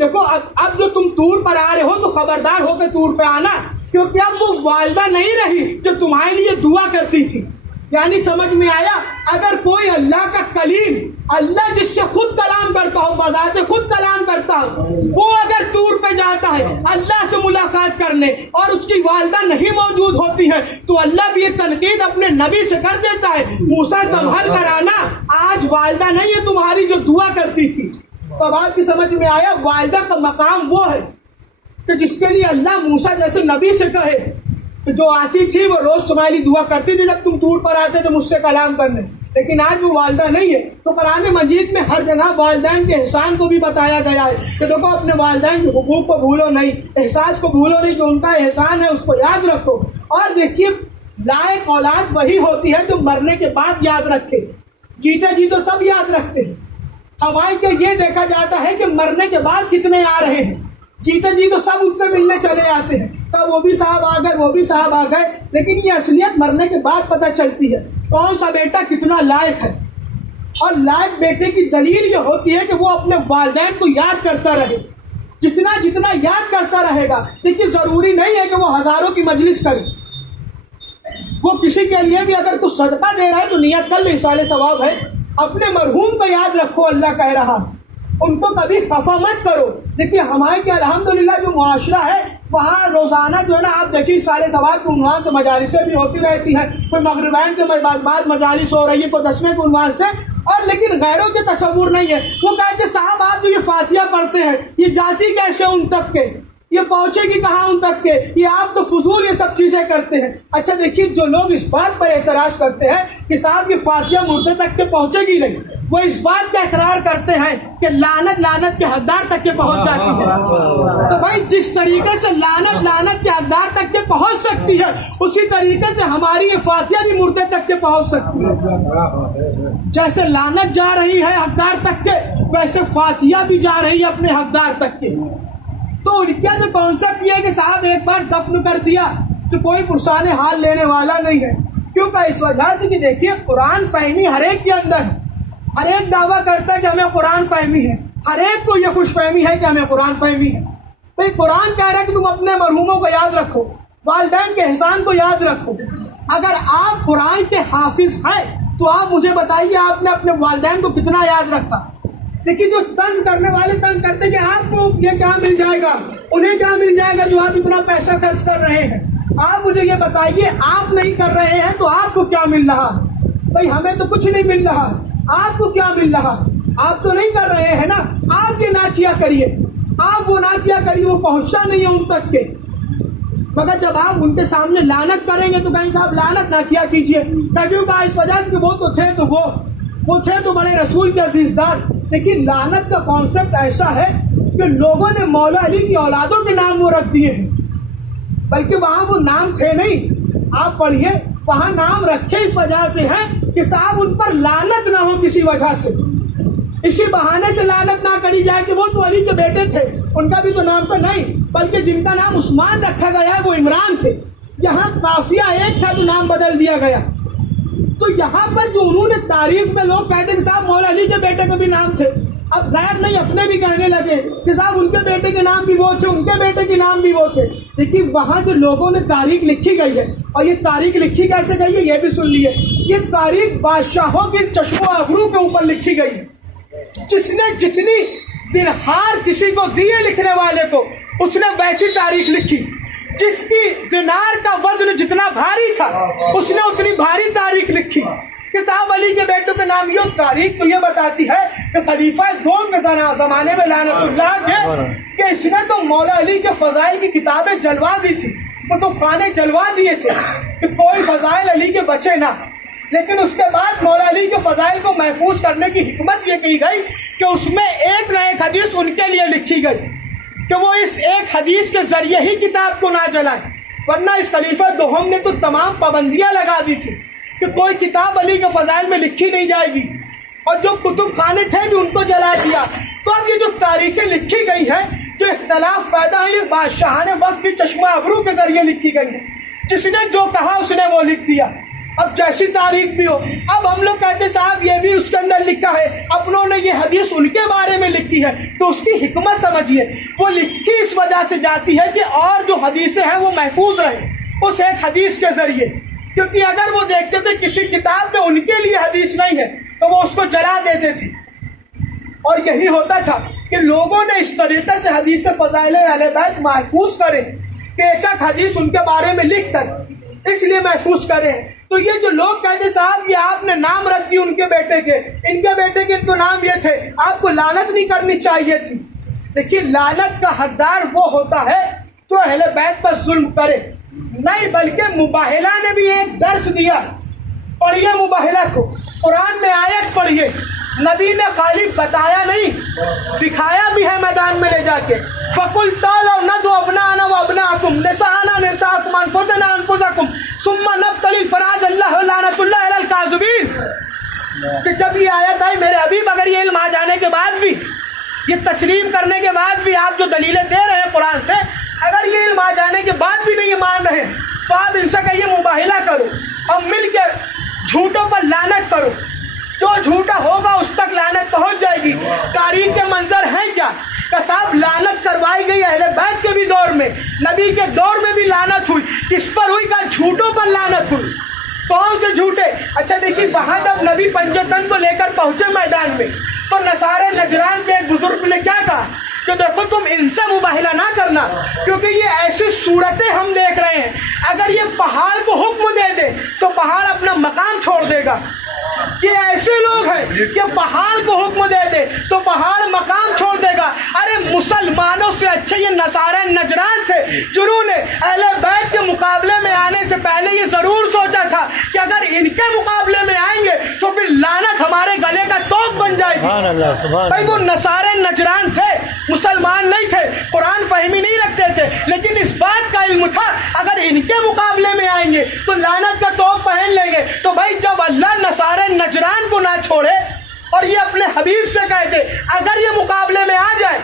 देखो अब जो तुम तूर पर आ रहे हो तो खबरदार होकर तूर पे आना, क्योंकि अब वो वालिदा नहीं रही जो तुम्हारे लिए दुआ करती थी। यानी समझ में आया, अगर कोई अल्लाह का कलीम, अल्लाह जिससे खुद कलाम करता हो, बजाते खुद कलाम करता हो, वो अगर तूर पे जाता है अल्लाह से मुलाकात करने और उसकी वालिदा नहीं मौजूद होती है तो अल्लाह भी ये तनकीद अपने नबी से कर देता है, मूसा संभल कर आना, आज वालिदा नहीं है तुम्हारी जो दुआ करती थी। तो आपकी समझ में आया, वालिदा का मकाम वो है कि जिसके लिए अल्लाह मूसा जैसे नबी से कहे तो जो आती थी वो रोज तुम्हारी दुआ करती थी जब तुम तूर पर आते थे मुझसे कलाम करने, लेकिन आज वो वालिदा नहीं है। तो कुरान मजीद में हर जगह वालिदैन के एहसान को भी बताया गया है कि देखो अपने वालिदैन के हुकूक को भूलो नहीं, एहसास को भूलो नहीं, जो उनका एहसान है उसको याद रखो। और देखिए लायक औलाद वही होती है जो मरने के बाद याद रखे, जीते जी तो सब याद रखते हैं। हमारे के ये देखा जाता है कि मरने के बाद कितने आ रहे हैं, जीते जी तो सब उससे मिलने चले आते हैं, तो वो भी साहब आ गए, वो भी साहब आ गए, लेकिन ये असलियत मरने के बाद पता चलती है कौन सा बेटा कितना लायक है। और लायक बेटे की दलील ये होती है कि वो अपने वालिदैन को याद करता रहे, जितना जितना याद करता रहेगा। देखिए जरूरी नहीं है कि वो हजारों की मजलिस करे, वो किसी के लिए भी अगर कुछ सदका दे रहा है तो नियत कर ले, इसाले सवाब है। अपने मरहूम को याद रखो, अल्लाह कह रहा, उनको कभी खफा मत करो। देखिए हमारे के अल्हम्दुलिल्लाह जो मुआशरा है वहाँ रोजाना जो है ना, आप देखिए साले सवाल के उन्वान से मजालिसें भी होती रहती हैं, कोई मगरिबैन के बाद मजालिस हो रही है, कोई 10वें के उन्वान से, और लेकिन गैरों के तसव्वुर नहीं है। वो कहते साहब आप जो ये फातिहा पढ़ते हैं ये जाती कैसे उन तक के, ये पहुंचेगी कहाँ उन तक के, ये आप तो फजूल ये सब चीजें करते हैं। अच्छा देखिए जो लोग इस बात पर एतराज करते हैं कि साहब ये फातिहा मुर्दे तक के पहुंचेगी नहीं, वो इस बात का इकरार करते हैं कि लानत लानत के हकदार तक के पहुंच जाती है। तो भाई जिस तरीके से लानत लानत के हकदार तक के पहुंच सकती है उसी तरीके से हमारी ये फातिहा भी मुर्दे तक के पहुंच सकती है। जैसे लानत जा रही है हकदार तक के, वैसे फातिहा भी जा रही है अपने हकदार तक के। तो क्या तो कॉन्सेप्ट ये है कि साहब एक बार दफन कर दिया तो कोई पुरसाने हाल लेने वाला नहीं है। क्योंकि इस वजह से कि देखिए कुरान फहमी हर एक के अंदर है, हर एक दावा करता है कि हमें कुरान फहमी है, हर एक को यह खुश फहमी है कि हमें कुरान फहमी है। भाई कुरान कह रहा है कि तुम अपने मरहूमों को याद रखो, वालिदैन के एहसान को याद रखो, अगर आप कुरान के हाफिज हैं तो आप मुझे बताइए आपने अपने वालिदैन को कितना याद रखा। देखिए जो तंज करने वाले तंज करते कि आपको ये क्या मिल जाएगा, उन्हें क्या मिल जाएगा जो आप इतना पैसा खर्च कर रहे हैं। आप मुझे ये बताइए आप नहीं कर रहे हैं तो आपको क्या मिल रहा है? भाई हमें तो कुछ नहीं मिल रहा, आपको क्या मिल रहा? आप तो नहीं कर रहे हैं ना। आप ये ना किया करिए, आप वो ना किया करिए, वो पहुंचता नहीं है उन तक के। मगर जब आप उनके सामने लानत करेंगे तो कहीं साहब लानत ना किया कीजिए। क्योंकि इस वजह से वो तो थे तो वो थे तो बड़े रसूल के अजीजदार। लेकिन लानत का कॉन्सेप्ट ऐसा है कि लोगों ने मौला अली की औलादों के नाम वो रख दिए हैं, बल्कि वहां वो नाम थे नहीं। आप पढ़िए, वहां नाम रखे इस वजह से हैं कि साहब उन पर लानत ना हो किसी वजह से, इसी बहाने से लानत ना करी जाए कि वो तो अली के बेटे थे, उनका भी तो नाम तो नहीं, बल्कि जिनका नाम उस्मान रखा गया है वो इमरान थे। यहाँ काफिया एक था तो नाम बदल दिया गया। तो यहाँ पर जो उन्होंने तारीफ में लोग कहते कि साहब मौला अली के बेटे के भी नाम थे, अब गैर नहीं अपने भी कहने लगे कि साहब उनके बेटे के नाम भी वो थे, उनके बेटे के नाम भी वो थे। लेकिन वहाँ जो लोगों ने तारीख लिखी गई है, और ये तारीख लिखी कैसे गई है ये भी सुन लिए। ये तारीख बादशाहों के चश्मो अबरू के ऊपर लिखी गई है। जिसने जितनी दिनहार किसी को दिए लिखने वाले को, उसने वैसी तारीख लिखी। जिसकी दिनार का वजन जितना भारी था उसने उतनी भारी तारीख लिखी कि साहब अली के बेटों के नाम। ये तारीख तो ये बताती है कि खलीफा दोम के जमाने में लानतुल्लाह थे कि इसने तो मौला अली के फजाइल की किताबें जलवा दी थी, तो खाने जलवा दिए थे कि कोई फजाइल अली के बचे ना। लेकिन उसके बाद मौला अली के फजाइल को महफूज करने की हिकमत ये की गई कि उसमें एक न एक हदीस उनके लिए लिखी गई कि वो इस एक हदीस के जरिए ही किताब को ना जलाए, वरना इस खलीफा दोहम ने तो तमाम पाबंदियां लगा दी थी कि कोई किताब अली के फजाइल में लिखी नहीं जाएगी, और जो कुतुब खाने थे भी उनको जला दिया। तो अब ये जो तारीखें लिखी गई है, जो इख्तलाफ पैदा है, ये बादशाहाने वक्त की चश्मा अबरू के जरिए लिखी गई है। जिसने जो कहा उसने वो लिख दिया। अब जैसी तारीख भी हो, अब हम लोग कहते साहब ये भी उसके अंदर लिखा है, अपनों ने ये हदीस उनके बारे में लिखी है, तो उसकी हिकमत समझिए। वो लिखी इस वजह से जाती है कि और जो हदीसें हैं वो महफूज रहे उस एक हदीस के जरिए। क्योंकि अगर वो देखते थे किसी किताब में उनके लिए हदीस नहीं है तो वो उसको जला देते थे। और यही होता था कि लोगों ने इस तरीके से हदीस फजाइल अहले बैत महफूज करे कि एक एक हदीस उनके बारे में लिख कर इसलिए महफूज करें। तो ये जो लोग कहते साहब ये आपने नाम रख दी उनके बेटे के, इनके बेटे के तो नाम ये थे, आपको लानत नहीं करनी चाहिए थी। देखिए लानत का हकदार वो होता है जो अहले बैत पर जुल्म करे, नहीं बल्कि मुबाहिला ने भी एक दर्श दिया। पढ़िए मुबाहिला को, कुरान में आयत पढ़िए, नबी ने खाली बताया नहीं दिखाया भी है मैदान में ले जाके। फकुल तालो नदु अबनाना व अबनाकुम निसाना निसाकुम अनफुसना अनफुसकुम सुम्मा नब्तलिल फराज अल्लाह लानतुल्लाह अलल काज़िबीन। कि जब ये आयत आई मेरे हबीब, अगर ये इल्म आ जाने के बाद भी, ये तस्लीम करने के बाद भी आप जो दलीलें दे रहे हैं कुरान से, अगर ये इल्म आ जाने के बाद भी नहीं ये मान रहे तो आप इनसे कहिए मुबाहिला करो और मिल के झूठों पर लानत करो। जो झूठा होगा उस तक लानत पहुंच जाएगी। तारीख के मंजर हैं क्या कि साहब लानत करवाई गई अहले बैत के भी दौर में, नबी के दौर में भी लानत हुई। किस पर हुई? का झूठों पर लानत हुई। कौन से झूठे? अच्छा देखिए, वहां जब नबी पंजतन को लेकर पहुंचे मैदान में तो नसारे नजरान के एक बुजुर्ग ने क्या कहा कि देखो तुम इनसे मुबाहिला ना करना, क्योंकि ये ऐसी सूरतें हम देख रहे हैं, अगर ये पहाड़ को हुक्म दे दे तो पहाड़ अपना मकाम छोड़ देगा। ये ऐसे लोग हैं कि पहाड़ को हुक्म दे दे तो पहाड़ मकाम छोड़ देगा। अरे मुसलमानों से अच्छे ये नसारे नजरान थे जिन्होंने अहले बैत के मुकाबले में आने से पहले ये जरूर सोचा था कि अगर इनके मुकाबले में आएंगे तो फिर लानत हमारे गले का तोप बन जाएगी। भाई वो नसारे नजरान थे, मुसलमान नहीं थे, कुरान फहमी नहीं रखते थे, लेकिन इस बात का इल्म था अगर इनके मुकाबले में आएंगे तो लानत का तोप पहन लेंगे। तो भाई जब अल्लाह नसारे नजरान को ना छोड़े और ये अपने हबीब से कहते अगर ये मुकाबले में आ जाए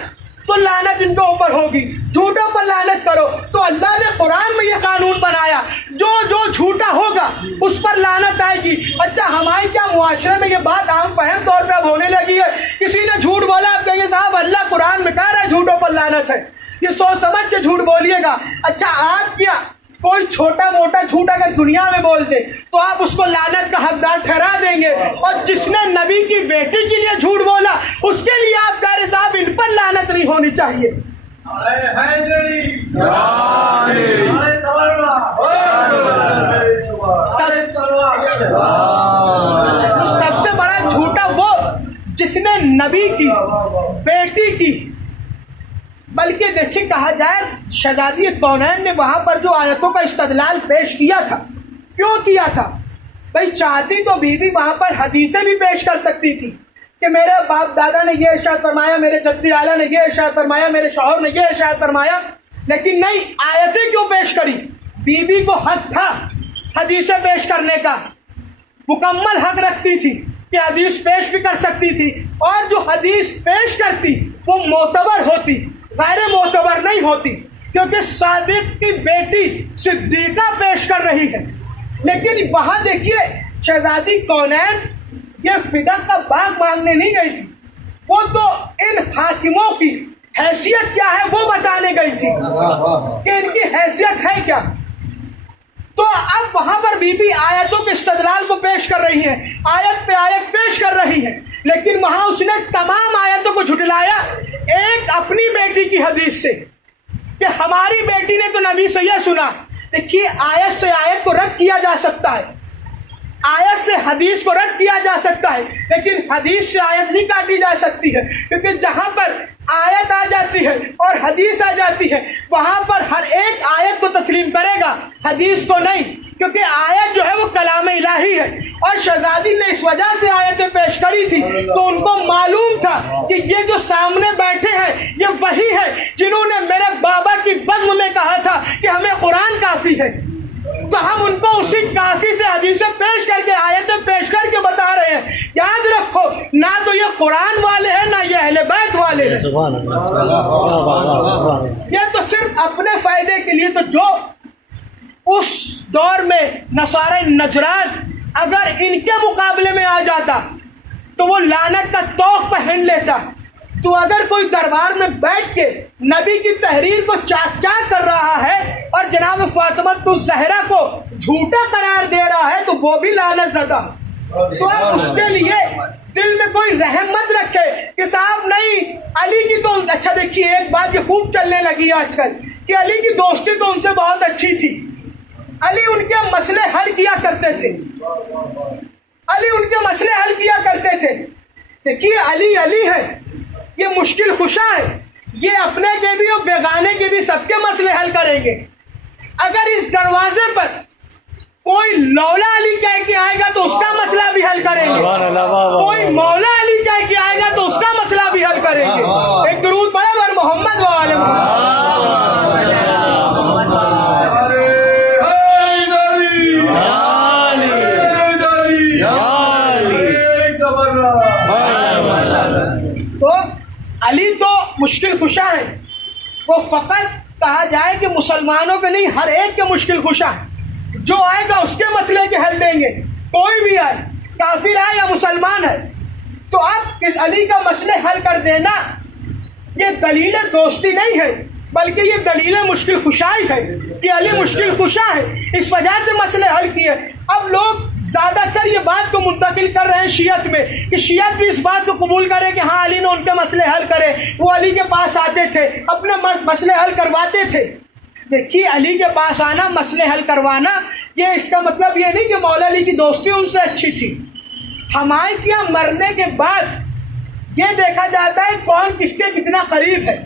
तो लानत इनके ऊपर होगी, झूठों पर लानत करो, तो अल्लाह ने कुरान में ये कानून बनाया जो जो झूठा होगा उस पर लानत आएगी। अच्छा हमारे क्या मुआशरे में ये बात आम फहम तौर पे अब होने लगी है, किसी ने झूठ बोला आप कहेंगे साहब अल्लाह कुरान में कह रहा है झूठों पर लानत है, ये सोच समझ के झूठ बोलिएगा। अच्छा आप क्या कोई छोटा मोटा झूठ अगर दुनिया में बोल दे तो आप उसको लानत का हकदार ठहरा देंगे, और जिसने नबी की बेटी के लिए झूठ बोला उसके लिए आप कारी साहब इन पर लानत नहीं होनी चाहिए। सबसे बड़ा झूठा वो जिसने नबी की बेटी की, बल्कि देखिए कहा जाए शहजादी कौनैन ने वहां पर जो आयतों का इस्तदलाल पेश किया था, क्यों किया था भाई? चाहती तो बीवी वहां पर हदीसें भी पेश कर सकती थी कि मेरे बाप दादा ने ये इरशाद फरमाया, मेरे जद्दी आला ने ये इरशाद फरमाया, मेरे शौहर ने ये इरशाद फरमाया, लेकिन नहीं, आयतें क्यों पेश करी? बीवी को हक था हदीसें पेश करने का, मुकम्मल हक रखती थी कि हदीस पेश भी कर सकती थी, और जो हदीस पेश करती वो मोतबर होती, गैर मोतबर नहीं होती, क्योंकि सादिक की बेटी सिद्दीका पेश कर रही है। लेकिन वहां देखिए शहजादी कौनैन ये फिदा का बाग मांगने नहीं गई थी, वो तो इन हाकिमों की हैसियत क्या है वो बताने गई थी कि इनकी हैसियत है क्या। तो अब वहां पर बीबी आयतों के इस्तदलाल को पेश कर रही है, आयत पे आयत पेश कर रही है, लेकिन वहां उसने तमाम आयतों को झुठलाया एक अपनी बेटी की हदीस से कि हमारी बेटी ने तो नबी से यह सुना। देखिए आयत से आयत को रद्द किया जा सकता है, आयत से हदीस को रद्द किया जा सकता है, लेकिन हदीस से आयत नहीं काटी जा सकती है, क्योंकि जहां पर आयत आ जाती है और हदीस आ जाती है वहां पर हर एक आयत को तस्लीम करेगा, हदीस को नहीं, क्योंकि आयत जो है वो कलाम इलाही है। और शहजादी ने इस वजह से आयतें पेश करी थी तो उनको मालूम था कि ये जो सामने बैठे हैं ये वही है जिन्होंने मेरे बाबा की बज़्म में कहा था कि हमें कुरान काफी है, तो हम उनको उसी काफी से हदीसें पेश करके आयतें पेश करके बता रहे हैं। याद रखो, ना तो ये कुरान वाले हैं ना ये अहले बैत वाले हैं, ये तो सिर्फ अपने फायदे के लिए। तो जो उस दौर में नसारा नजरान अगर इनके मुकाबले में आ जाता तो वो लानत का तोक पहन लेता। तो अगर कोई दरबार में बैठ के नबी की तहरीर को चाक चाक कर रहा है और जनाब फातिमा ज़हरा को झूठा करार दे रहा है तो वो भी लानत ज़दा। तो आप उसके लिए दिल में कोई रहम मत रखे कि साहब नहीं अली की तो, अच्छा देखिए एक बात ये खूब चलने लगी आजकल कि अली की दोस्ती तो उनसे बहुत अच्छी थी, अली उनके मसले हल किया करते थे, अली उनके मसले हल किया करते थे। देखिए अली अली है, ये मुश्किल खुशा है, ये अपने के भी और बेगाने के भी सबके मसले हल करेंगे। अगर इस दरवाजे पर कोई लौला अली कह के आएगा तो उसका मसला भी हल करेंगे, कोई मौला अली कह के आएगा तो उसका मसला भी हल करेंगे। एक दुरूद पढ़े वर मोहम्मद व आले तो अली तो मुश्किल कुशा है, वो फकत कहा जाए कि मुसलमानों के नहीं हर एक के मुश्किल कुशा है, जो आएगा उसके मसले के हल देंगे, कोई भी आए काफिर है या मुसलमान है। तो अब इस अली का मसले हल कर देना ये दलील दोस्ती नहीं है, बल्कि ये दलील मुश्किल कुशाई है कि अली मुश्किल कुशा है, इस वजह से मसले हल किए। अब लोग ज्यादातर ये बात को मुंतकिल कर रहे हैं शियत में कि शियत भी इस बात को कबूल करे कि हाँ अली ने उनके मसले हल करे, वो अली के पास आते थे अपने मसले हल करवाते थे। देखिए अली के पास आना मसले हल करवाना ये इसका मतलब ये नहीं कि मौला अली की दोस्ती उनसे अच्छी थी। हमारे यहाँ मरने के बाद ये देखा जाता है कौन किसके कितना करीब है।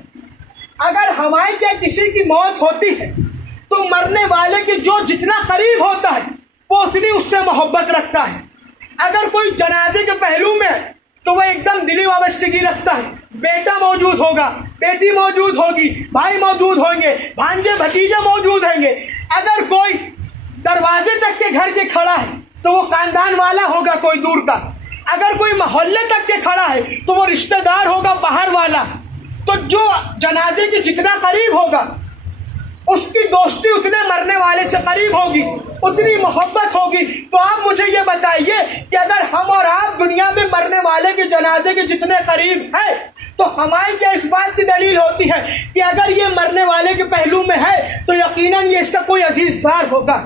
अगर हमारे यहाँ किसी की मौत होती है तो मरने वाले के जो जितना करीब होता है वो उतनी उससे मोहब्बत रखता है। अगर कोई जनाजे के पहलू में है तो वह एकदम दिली वाबस्तगी रखता है, बेटा मौजूद होगा, बेटी मौजूद होगी, भाई मौजूद होंगे, भांजे भतीजे मौजूद होंगे। अगर कोई दरवाजे तक के घर के खड़ा है तो वो खानदान वाला होगा कोई दूर का, अगर कोई मोहल्ले तक के खड़ा है तो वो रिश्तेदार होगा बाहर वाला। तो जो जनाजे के जितना करीब होगा उसकी दोस्ती उतने मरने वाले से करीब होगी, उतनी मोहब्बत होगी। तो आप मुझे ये बताइए कि अगर हम और आप दुनिया में मरने वाले के जनाजे के जितने करीब है, तो हमारी क्या इस बात की दलील होती है कि अगर ये मरने वाले के पहलू में है तो यकीनन ये इसका कोई अजीजदार होगा,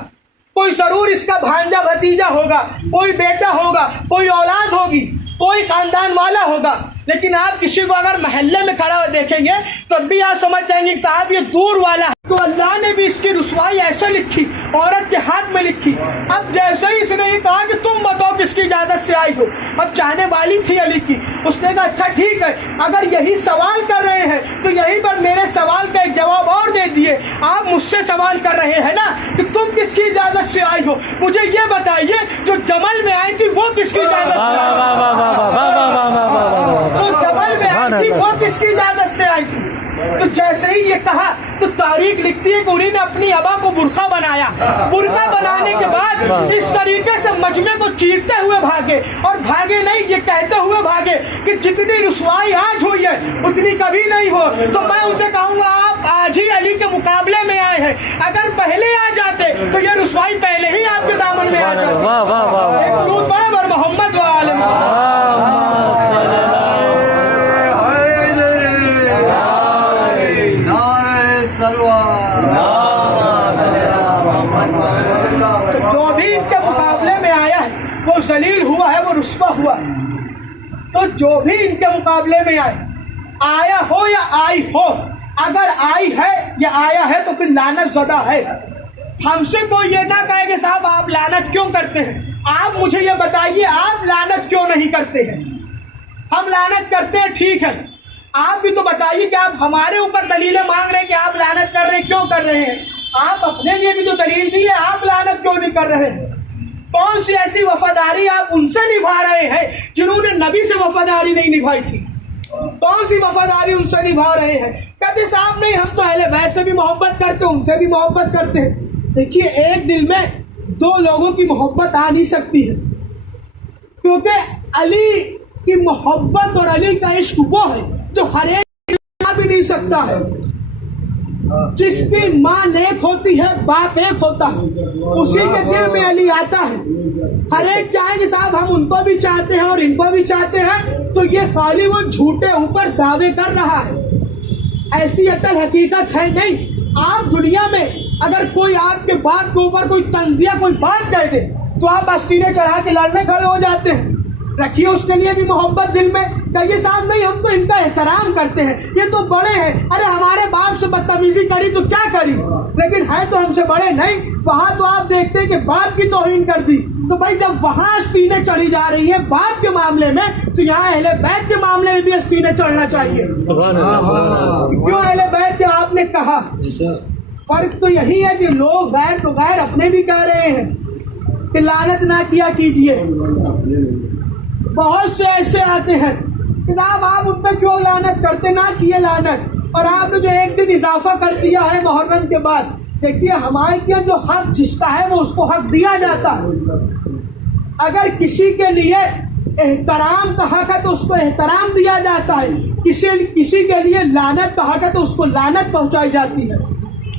कोई जरूर इसका भांजा भतीजा होगा, कोई बेटा होगा, कोई औलाद होगी, कोई खानदान वाला होगा। लेकिन आप किसी को अगर मोहल्ले में खड़ा हुआ देखेंगे तो भी आप समझ जाएंगे कि साहब ये दूर वाला है। तो अल्लाह ने भी इसकी रुसवाई ऐसे लिखी, औरत के हाथ में लिखी। अब जैसे ही इसने ये कहा कि तुम बताओ किसकी इजाजत से आई हो, अब चाहने वाली थी अली की, उसने कहा अच्छा ठीक है, अगर यही सवाल कर रहे हैं तो यहीं पर मेरे सवाल का एक जवाब और दे दिए। आप मुझसे सवाल कर रहे हैं ना कि तुम किसकी इजाजत से आई हो, मुझे ये बताइए जो जमल में आई थी वो किसकी इजाजत से आई, जो जमल में आई थी वो किसकी इजाजत से आई थी। तो जैसे ही ये कहा तो तारीख लिखती है कि उन्हीं ने अपनी अबा को बुरखा बनाया। बुरखा बनाने के बाद इस तरीके से मजमे को चीरते हुए भागे, और भागे नहीं, ये कहते हुए भागे कि जितनी रुसवाई आज हुई है उतनी कभी नहीं हो। तो मैं उनसे कहूंगा आप आज ही अली के मुकाबले में आए हैं, अगर पहले आ जाते तो ये रुसवाई पहले ही आपके दामन में आ जाती। मोहम्मद जो भी इनके मुकाबले में आया है वो जलील हुआ है, वो रुस्वा हुआ है। तो जो भी इनके मुकाबले में आया हो या आई हो, अगर आई है या आया है तो फिर लानत ज़दा है। हमसे कोई ये ना कहे कि साहब आप लानत क्यों करते हैं। आप मुझे ये बताइए आप लानत क्यों नहीं करते हैं। हम लानत करते हैं ठीक है, आप भी तो बताइए कि आप हमारे ऊपर दलीलें मांग रहे हैं कि आप लानत कर रहे हैं, क्यों कर रहे हैं। आप अपने लिए भी तो दलील दी है, आप लानत क्यों नहीं कर रहे हैं। कौन सी ऐसी वफादारी आप उनसे निभा रहे हैं जिन्होंने नबी से वफादारी नहीं निभाई थी। कौन सी वफादारी उनसे निभा रहे हैं। कहते साहब नहीं, हम तो अहले बैत से भी मोहब्बत करते, उनसे भी मोहब्बत करते हैं। देखिए एक दिल में दो लोगों की मोहब्बत आ नहीं सकती है, क्योंकि अली की मोहब्बत और अली का इश्क वो है जो हर एक भी नहीं सकता है। जिसकी माँ नेक होती है, बाप एक होता है, उसी के दिल में अली आता है। हर एक चाहे कि साहब हम उनको भी चाहते हैं और इनको भी चाहते हैं, तो ये खाली वो झूठे ऊपर दावे कर रहा है, ऐसी अटल हकीकत है नहीं। आप दुनिया में अगर कोई आपके बाप के ऊपर कोई तंजिया कोई बात कह दे तो आप आस्तीने चढ़ा के लड़ने खड़े हो जाते हैं। रखिए उसके लिए भी मोहब्बत दिल में, कहिए साहब नहीं हम तो इनका एहतराम करते हैं, ये तो बड़े हैं, अरे हमारे बाप से बदतमीजी करी तो क्या करी, लेकिन है तो हमसे बड़े नहीं। वहां तो आप देखते हैं कि बाप की तौहीन कर दी। तो भाई जब वहां आस्तीनें चढ़ी जा रही है बाप के मामले में, तो यहाँ अहले बैत के मामले में भी आस्तीनें चढ़ना चाहिए। क्यों अहले बैत के आपने कहा, फर्क तो यही है कि लोग गैर तो गैर अपने भी कह रहे हैं कि लानत ना किया कीजिए। बहुत से ऐसे आते हैं कि साहब आप उन पर क्यों लानत करते, ना किए लानत। और आपने जो एक दिन इजाफा कर दिया है मुहर्रम के बाद, देखिए हमारे क्या जो हक जिसका है वो उसको हक दिया जाता है। अगर किसी के लिए एहतराम का हक है तो उसको एहतराम दिया जाता है, किसी के लिए लानत का हक है तो उसको लानत पहुंचाई जाती है।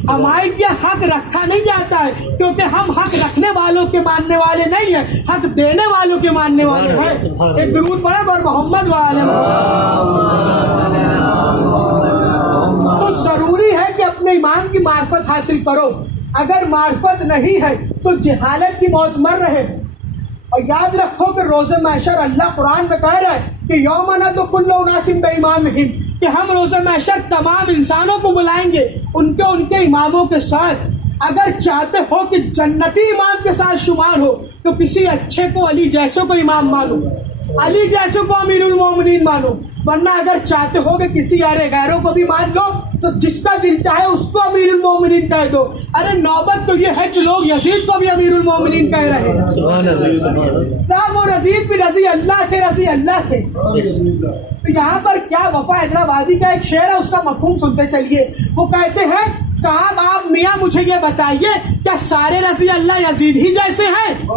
हमारे क्या हक रखा नहीं जाता है, क्योंकि हम हक रखने वालों के मानने वाले नहीं है, हक देने वालों के मानने वाले हैं। एक दुरूद पढ़े और मोहम्मद वाले। तो जरूरी है कि अपने ईमान की मार्फत हासिल करो। अगर मार्फत नहीं है तो जहालत की मौत मर रहे। और याद रखो कि रोज़े महशर अल्लाह कुरान में कह रहा है कि यौमना तो कुल लोग आसिम बेईमान में, कि हम रोज़े महशर तमाम इंसानों को बुलाएंगे उनके इमामों के साथ। अगर चाहते हो कि जन्नती इमाम के साथ शुमार हो तो किसी अच्छे को अली जैसे को इमाम मानो, अली जैसे को अमीरुल मोमिनीन मानो। वरना अगर चाहते हो कि किसी अरे गैरों को भी मान लो तो जिसका दिल चाहे उसको अमीरुल मोमिनीन कह दो। अरे नौबत तो ये है कि लोग यजीद को भी अमीरुल मोमिनीन कह रहे हैं। वो यजीद भी रजी अल्लाह थे, रजी अल्लाह थे। तो यहाँ पर क्या वफा हैदराबादी का एक शेर है, उसका मफहूम सुनते चलिए। वो कहते हैं साहब आप मियाँ मुझे ये बताइए क्या सारे रजी अल्लाह यजीद ही जैसे हैं। तो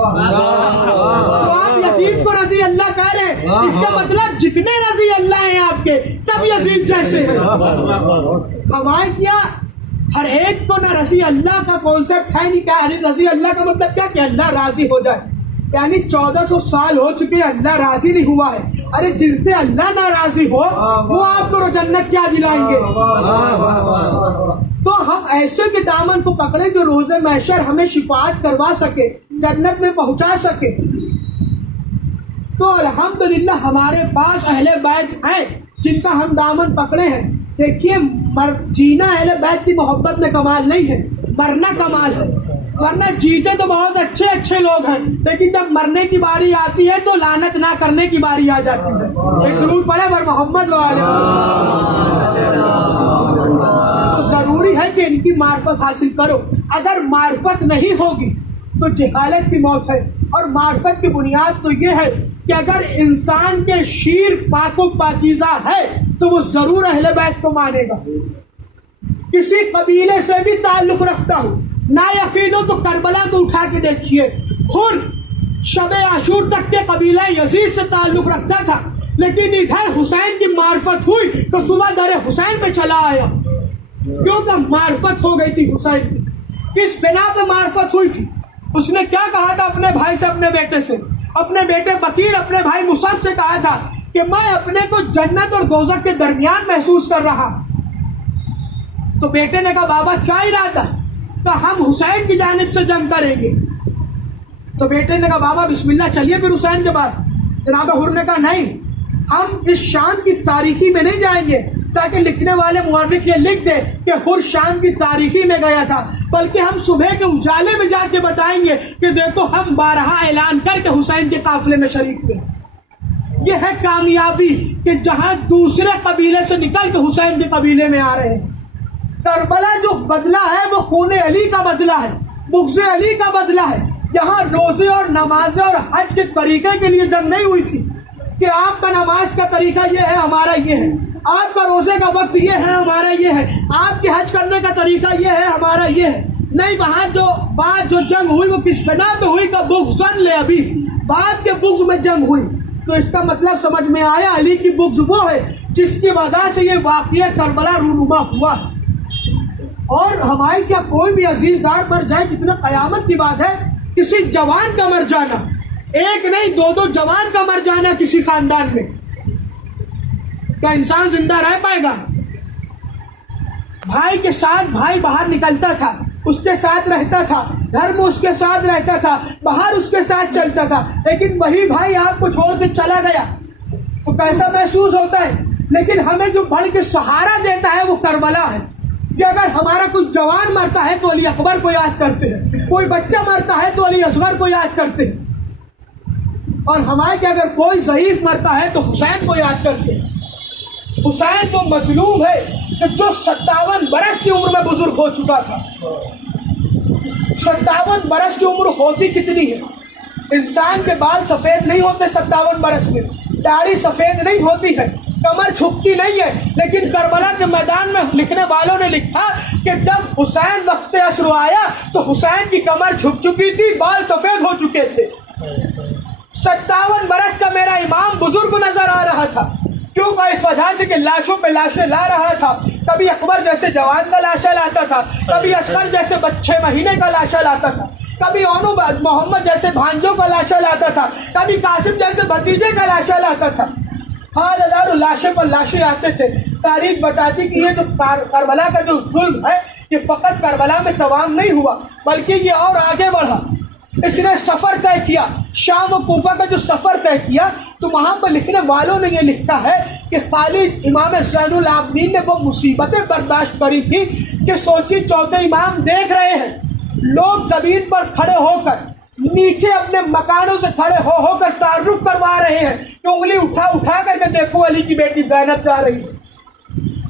आप यजीद को रजी अल्लाह कह रहे हैं, इसका मतलब जितने रजी अल्लाह हैं आपके सब यजीद जैसे हैं। हमारे क्या हर एक को ना रजी अल्लाह का कॉन्सेप्ट है नहीं। क्या अरे रजी अल्लाह का मतलब क्या कि अल्लाह राजी हो जाए, यानी 1400 साल हो चुके अल्लाह राजी नहीं हुआ है। अरे जिनसे अल्लाह ना राजी हो वो आपको जन्नत क्या दिलाएंगे। तो हम ऐसे के दामन को पकड़े जो रोज़े महशर हमें शिफाअत करवा सके, जन्नत में पहुंचा सके। तो अल्हम्दुलिल्लाह हमारे पास अहले बैत हैं जिनका हम दामन पकड़े हैं। देखिए जीना अहले बैत की मोहब्बत में कमाल नहीं है, मरना कमाल है। वरना जीते तो बहुत अच्छे अच्छे लोग हैं, लेकिन जब मरने की बारी आती है तो लानत ना करने की बारी आ जाती है। एक दुरूद पढ़े वर मोहम्मद वाले। तो जरूरी है कि इनकी मार्फत हासिल करो। अगर मार्फत नहीं होगी तो जहालत की मौत है। और मार्फत की बुनियाद तो ये है कि अगर इंसान के शीर पाको पाकीज़ा है तो वो जरूर अहले बैत को मानेगा। किसी कबीले से भी ताल्लुक रखता हूँ, ना यकीन हो तो करबला को उठा के देखिए। खुद शबे आशूर तक के कबीला यजीद से ताल्लुक रखता था, लेकिन इधर हुसैन की मार्फत हुई तो सुबह दरे हुसैन पे चला आया, क्योंकि मार्फत हो गई थी हुसैन की। किस बिना पे मार्फत हुई थी? उसने क्या कहा था अपने भाई से, अपने बेटे से, अपने बेटे बकीर, अपने भाई मुसअब से कहा था कि मैं अपने को जन्नत और दोज़ख के दरमियान महसूस कर रहा। तो बेटे ने कहा बाबा क्या इरादा? तो हम हुसैन की जानिब से जंग करेंगे। तो बेटे ने कहा बाबा बिस्मिल्लाह चलिए फिर हुसैन के पास। जनाब हुर ने कहा नहीं, हम इस शाम की तारीखी में नहीं जाएंगे ताकि लिखने वाले मुअर्रिख ये लिख दे कि हुर शाम की तारीखी में गया था, बल्कि हम सुबह के उजाले में जाके बताएंगे कि देखो हम 12 ऐलान करके हुसैन के काफिले में शरीक हुए। ये है कामयाबी कि जहां दूसरे कबीले से निकल के हुसैन के कबीले में आ रहे हैं। करबला जो बदला है वो खून अली का बदला है, बुग़्ज़ अली का बदला है। यहाँ रोजे और नमाज और हज के तरीके के लिए जंग नहीं हुई थी कि आपका नमाज का तरीका ये है, हमारा ये है, आपका रोजे का वक्त ये है, हमारा ये है, आपके हज करने का तरीका ये है, हमारा ये है। नहीं, वहाँ जो जंग हुई वो किस बिना पे हुई का बुग़्ज़ ले, अभी बाद के बुग़्ज़ में जंग हुई। तो इसका मतलब समझ में आया, अली की बुग़्ज़ वो है जिसकी वजह से ये वाक़या करबला रूनुमा हुआ। और हमारे क्या कोई भी अजीजदार मर जाए, कितना कयामत की बात है, किसी जवान का मर जाना, एक नहीं 2-2 जवान का मर जाना किसी खानदान में, क्या इंसान जिंदा रह पाएगा? भाई के साथ भाई बाहर निकलता था, उसके साथ रहता था, घर में उसके साथ रहता था, बाहर उसके साथ चलता था, लेकिन वही भाई आपको छोड़ के चला गया तो कैसा महसूस होता है? लेकिन हमें जो बढ़ के सहारा देता है वो करबला है। कि अगर हमारा कोई जवान मरता है तो अली अकबर को याद करते हैं, कोई बच्चा मरता है तो अली असगर को याद करते हैं, और हमारे के अगर कोई ज़ईफ मरता है तो हुसैन को याद करते हैं। हुसैन वो मजलूम है कि जो 57 बरस की उम्र में बुजुर्ग हो चुका था। 57 बरस की उम्र होती कितनी है? इंसान के बाल सफ़ेद नहीं होते 57 बरस में, दाढ़ी सफ़ेद नहीं होती है, कमर झुकती नहीं है। लेकिन करबला के मैदान में लिखने वालों ने लिखा कि जब हुसैन वक्त असर आया तो हुसैन की कमर झुक चुकी थी, बाल सफ़ेद हो चुके थे। 57 बरस का मेरा इमाम बुजुर्ग नजर आ रहा था। क्यों? इस वजह से कि लाशों पे लाशें ला रहा था। कभी अकबर जैसे जवान का लाशा लाता था, कभी असगर जैसे 6 महीने का लाशा लाता था, कभी ओनो मोहम्मद जैसे भांजों का लाशा लाता था, कभी कासिम जैसे भतीजे का लाशा लाता था। हाँ, हजारों लाशे पर लाशें आते थे। तारीख बताती कि ये जो करबला का जो जुल्म है ये फ़कत करबला में तमाम नहीं हुआ, बल्कि ये और आगे बढ़ा। इसने सफ़र तय किया, शाम और कूफा का जो सफ़र तय किया, तो वहाँ पर लिखने वालों ने ये लिखा है कि खालिद इमाम ज़ैनुल आबिदीन ने वो मुसीबतें बर्दाश्त करी थी कि सोची चौथे इमाम देख रहे हैं, लोग ज़मीन पर खड़े होकर, नीचे अपने मकानों से खड़े हो होकर तारुफ करवा रहे हैं कि उंगली उठा उठा करके देखो अली की बेटी ज़ैनब जा रही है,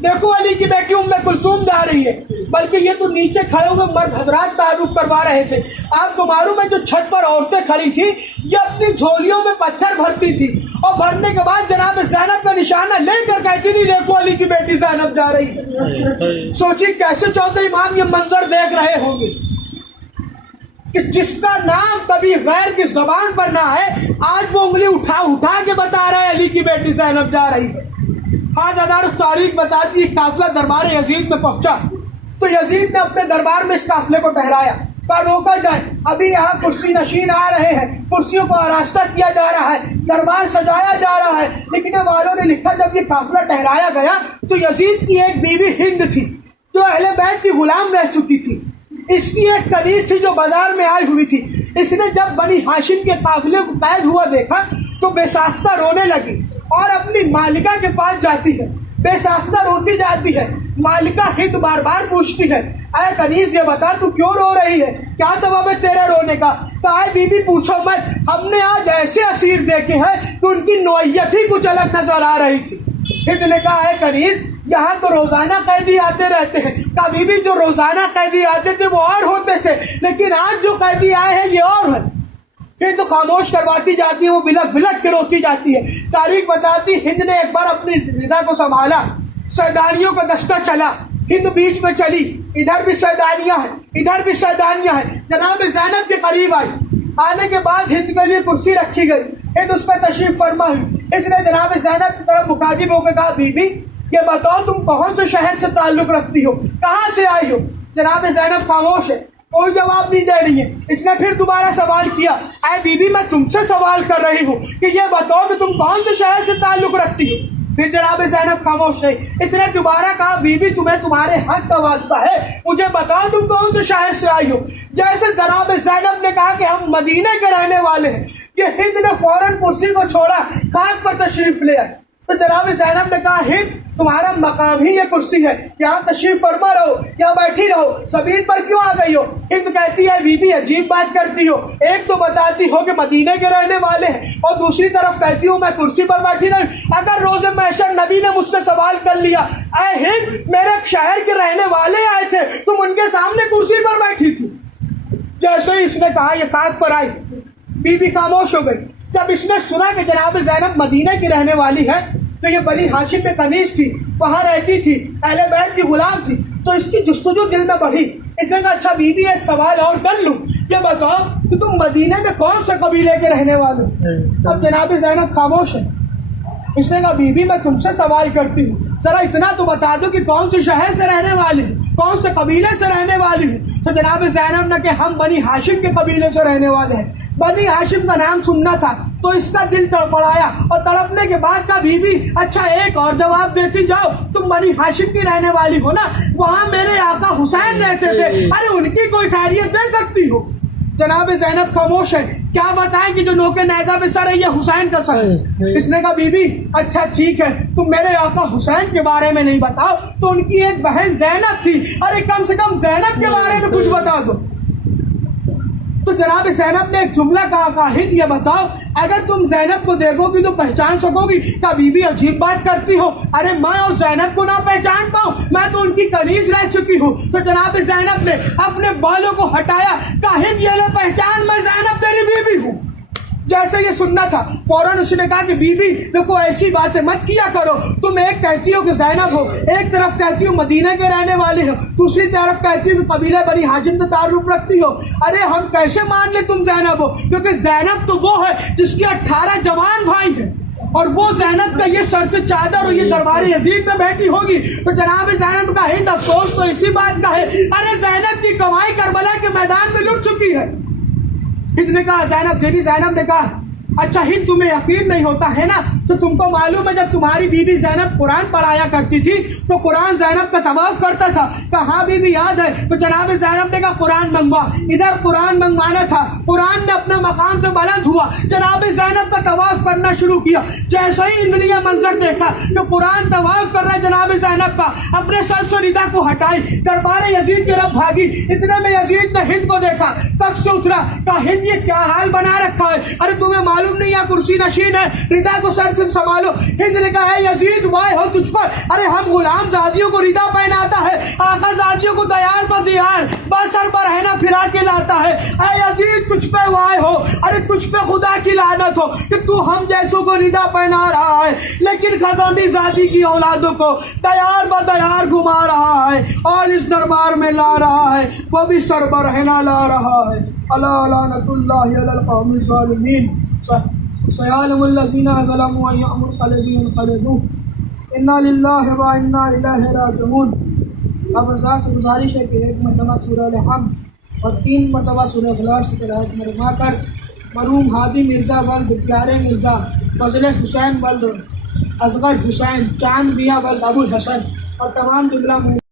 देखो अली की बेटी उम्मे कुलसूम जा रही है। बल्कि ये तो नीचे खड़े हुए मर्द हजरात तारुफ करवा रहे थे। आपको मालूम है जो छत पर औरतें खड़ी थी ये अपनी झोलियों में पत्थर भरती थी, और भरने के बाद जनाब ज़ैनब का निशाना लेकर कहती थी देखो अली की बेटी ज़ैनब जा रही है। सोचिए कैसे चौथे इमाम ये मंजर देख रहे होंगे कि जिसका नाम कभी गैर की जबान पर ना है, आज वो उंगली उठा उठा के बता रहे हैं अली की बेटी ज़ैनब जा रही है। आज तारीख बताती है काफिला दरबार यजीद में पहुंचा तो यजीद ने अपने दरबार में इस काफिले को ठहराया, कहा रोका जाए, अभी यहाँ कुर्सी नशीन आ रहे हैं, कुर्सियों को आरास्ता किया जा रहा है, दरबार सजाया जा रहा है। लिखने वालों ने लिखा जब ये काफिला ठहराया गया तो यजीद की एक बीवी हिंद थी जो अहले बैत की गुलाम रह चुकी थी। इसकी एक कनीज थी जो बाजार में आई हुई थी। इसने जब बनी हाशिम के काफिले को कैद हुआ देखा तो बेसाख्ता रोने लगी और अपनी मालिका के पास जाती है। बेसाख्ता रोती जाती है। मालिका हिंद बार बार पूछती है, अरे कनीज ये बता तू क्यों रो रही है, क्या सबब है तेरे रोने का? कहा बीबी पूछो मत, हमने आज ऐसे असीर देखे हैं कि उनकी नौयत ही कुछ अलग नजर आ रही थी। हिंद ने कहा है कनीज यहाँ तो रोजाना कैदी आते रहते हैं। कहा बीबी जो रोजाना कैदी आते थे वो और होते थे, लेकिन आज जो कैदी आए हैं ये और है। हिंद तो खामोश करवाती जाती है, वो बिलक बिलक के रोती जाती है। तारीख बताती हिंद ने एक बार अपनी रिदा को संभाला, सैदानियों का दस्ता चला, हिंद बीच में चली, इधर भी सैदानियां हैं, इधर भी सैदानियां हैं। जनाब ज़ैनब के करीब आई। आने के बाद हिंद के लिए कुर्सी रखी गई, हिंद उस पर तशरीफ फरमा हुई। इसने जनाब ज़ैनब की तरफ मुखातिब होकर कहा, बीबी ये बताओ तुम कौन से शहर से ताल्लुक रखती हो, कहाँ से आई हो? जनाब ज़ैनब खामोश है, कोई जवाब नहीं दे रही है। इसने फिर दोबारा सवाल किया, अरे बीबी मैं तुमसे सवाल कर रही हूँ कि ये बताओ कि तुम कौन से शहर से ताल्लुक रखती हो? फिर जनाब ज़ैनब खामोश रही। इसने दोबारा कहा, बीबी तुम्हें तुम्हारे हक का वास्ता है, मुझे बताओ तुम कौन से शहर से आई हो? जैसे जनाब ज़ैनब ने कहा कि हम मदीने के रहने वाले हैं, ये हिंद ने फौरन कुर्सी को छोड़ा, खाक पर तशरीफ ले आए। तो जनाब ज़ैनब ने कहा, हिंद तुम्हारा मकाम ही ये कुर्सी है, यहाँ तशरीफ फरमा रहो, यहाँ बैठी रहो, जमीन पर क्यों आ गई हो? हिंद कहती है, बीबी अजीब बात करती हो, एक तो बताती हो कि मदीने के रहने वाले हैं और दूसरी तरफ कहती हूँ मैं कुर्सी पर बैठी रही। अगर रोज़े महशर नबी ने मुझसे सवाल कर लिया, अरे हिंद मेरे शहर के रहने वाले आए थे, तुम उनके सामने कुर्सी पर बैठी थी। जैसे ही इसने कहा ये काग पर आई, बीबी खामोश हो गई। जब इसने सुना कि जनाब ज़ैनब मदीने की रहने वाली है तो ये बनी हाशिम में कनीज थी, वहां रहती थी, अहले बैत की गुलाम थी, तो इसकी जुस्तजू दिल में बढ़ी। इसने कहा, अच्छा बीबी एक सवाल और कर लूं, ये बताओ कि तुम मदीने में कौन से कबीले के रहने वाले हो? अब जनाब ज़ैनब खामोश है। इसने कहा, बीबी मैं तुमसे सवाल करती हूँ, जरा इतना तो बता दो कि कौन से शहर से रहने वाली हूँ, कौन से कबीले से रहने वाली हूँ? तो जनाब ज़ैनब ने कहा, हम बनी हाशिम के कबीले से रहने वाले हैं। बनी हाशिम का नाम सुनना था तो इसका दिल तड़पड़ाया और तड़पने के बाद कहा, बीबी अच्छा एक और जवाब देती जाओ, तुम बनी हाशिम की रहने वाली हो ना, वहां मेरे आका हुसैन रहते थे, अरे उनकी कोई खैरियत दे सकती हो? जनाब ज़ैनब खामोश है, क्या बताएं कि जो नोके नेज़ा पे सर है ये हुसैन का सर है। इसने कहा, बीबी अच्छा ठीक है, तुम मेरे आका हुसैन के बारे में नहीं बताओ तो उनकी एक बहन ज़ैनब थी, अरे कम से कम ज़ैनब के बारे में कुछ बता दो। तो जनाब ज़ैनब ने एक जुमला कहा, हिंद ये बताओ अगर तुम ज़ैनब को देखोगी तो पहचान सकोगी? क्या बीबी अजीब बात करती हो, अरे मैं और ज़ैनब को ना पहचान पाऊं, मैं तो उनकी कनीज रह चुकी हूँ। तो जनाब ज़ैनब ने अपने बालों को हटाया, कहा हिंद ये ले पहचान, मैं ज़ैनब तेरी बीबी हूँ। जैसे ये सुनना था फौरन उसने कहा कि बीबी देखो ऐसी बातें मत किया करो, तुम एक कहती हो कि ज़ैनब हो, एक तरफ कहती हो मदीने के रहने वाले हो, दूसरी तरफ कहती हो कि कबीले बनी हाशिम से ताल्लुक रखती हो। अरे हम कैसे मान ले तुम ज़ैनब हो, क्योंकि ज़ैनब तो वो है जिसके 18 जवान भाई हैं और वो ज़ैनब का ये सर से चादर और ये दरबार यजीद में बैठी होगी। तो जनाब ज़ैनब का हिंद अफसोस तो इसी बात का है, अरे ज़ैनब की कमाई करबला के मैदान में लुट चुकी है। हिंद ने कहा, ज़ैनब ने कहा, अच्छा हिंद तुम्हें यकीन नहीं होता है ना, तो तुमको मालूम है जब तुम्हारी बीबी ज़ैनब कुरान पढ़ाया करती थी तो कुरान ज़ैनब का तवाफ करता था? कहा हाँ बीबी याद है। तो जनाब ज़ैनब ने कहा कुरान मंगवा, इधर कुरान मंगवाना था, कुरान ने अपने मकाम से बुलंद हुआ, जनाब ज़ैनब का तवाफ करना शुरू किया। जैसे ही हिंद ने यह मंजर देखा तो कुरान तवाफ कर रहा है जनाब ज़ैनब का, अपने सर से रिदा को हटाई, दरबार यजीद की तरफ भागी। इतने में यजीद ने हिंद को देखा, तख्त से उतरा, कहा हिंद ये क्या हाल बना रखा है, अरे तुम्हें मालूम नहीं यहाँ कुर्सी नशीन है, रिदा को सर से संभालो। हिंद ने कहा, यजीद वाय हो तुझ पर, अरे हम गुलाम जादियों को रिदा पहनाता है, आका जादियों को दयार पर दियार बस सर पर रहना फिरा के लाता है। अरे यजीद तुझ पे वाय हो, अरे तुझ पे खुदा की लानत हो कि तू हम जैसों को रिदा पहना रहा है, लेकिन खजानी जादी की औलादों को दयार ब दयार घुमा रहा है और इस दरबार में ला रहा है, वो भी सर पर रहना ला रहा है। अला लानतुल्लाहि अलल कौमिज़ ज़ालिमीन सयअलमुल्लज़ीना ज़लमू अय्युमुल क़लबी इन्ना लिल्लाहि व इन्ना इलैहि राजिऊन। अब रज़ा से गुजारिश है कि एक मरतबा सूरह हमद और 3 मरतबा सूरह इखलास की तिलावत फरमा कर मरहूम हादी मिर्ज़ा वल्द प्यारे मिर्ज़ा फजल हुसैन वल्द असगर हुसैन चांद मियाँ वल्द अबुल हसन और तमाम जुमला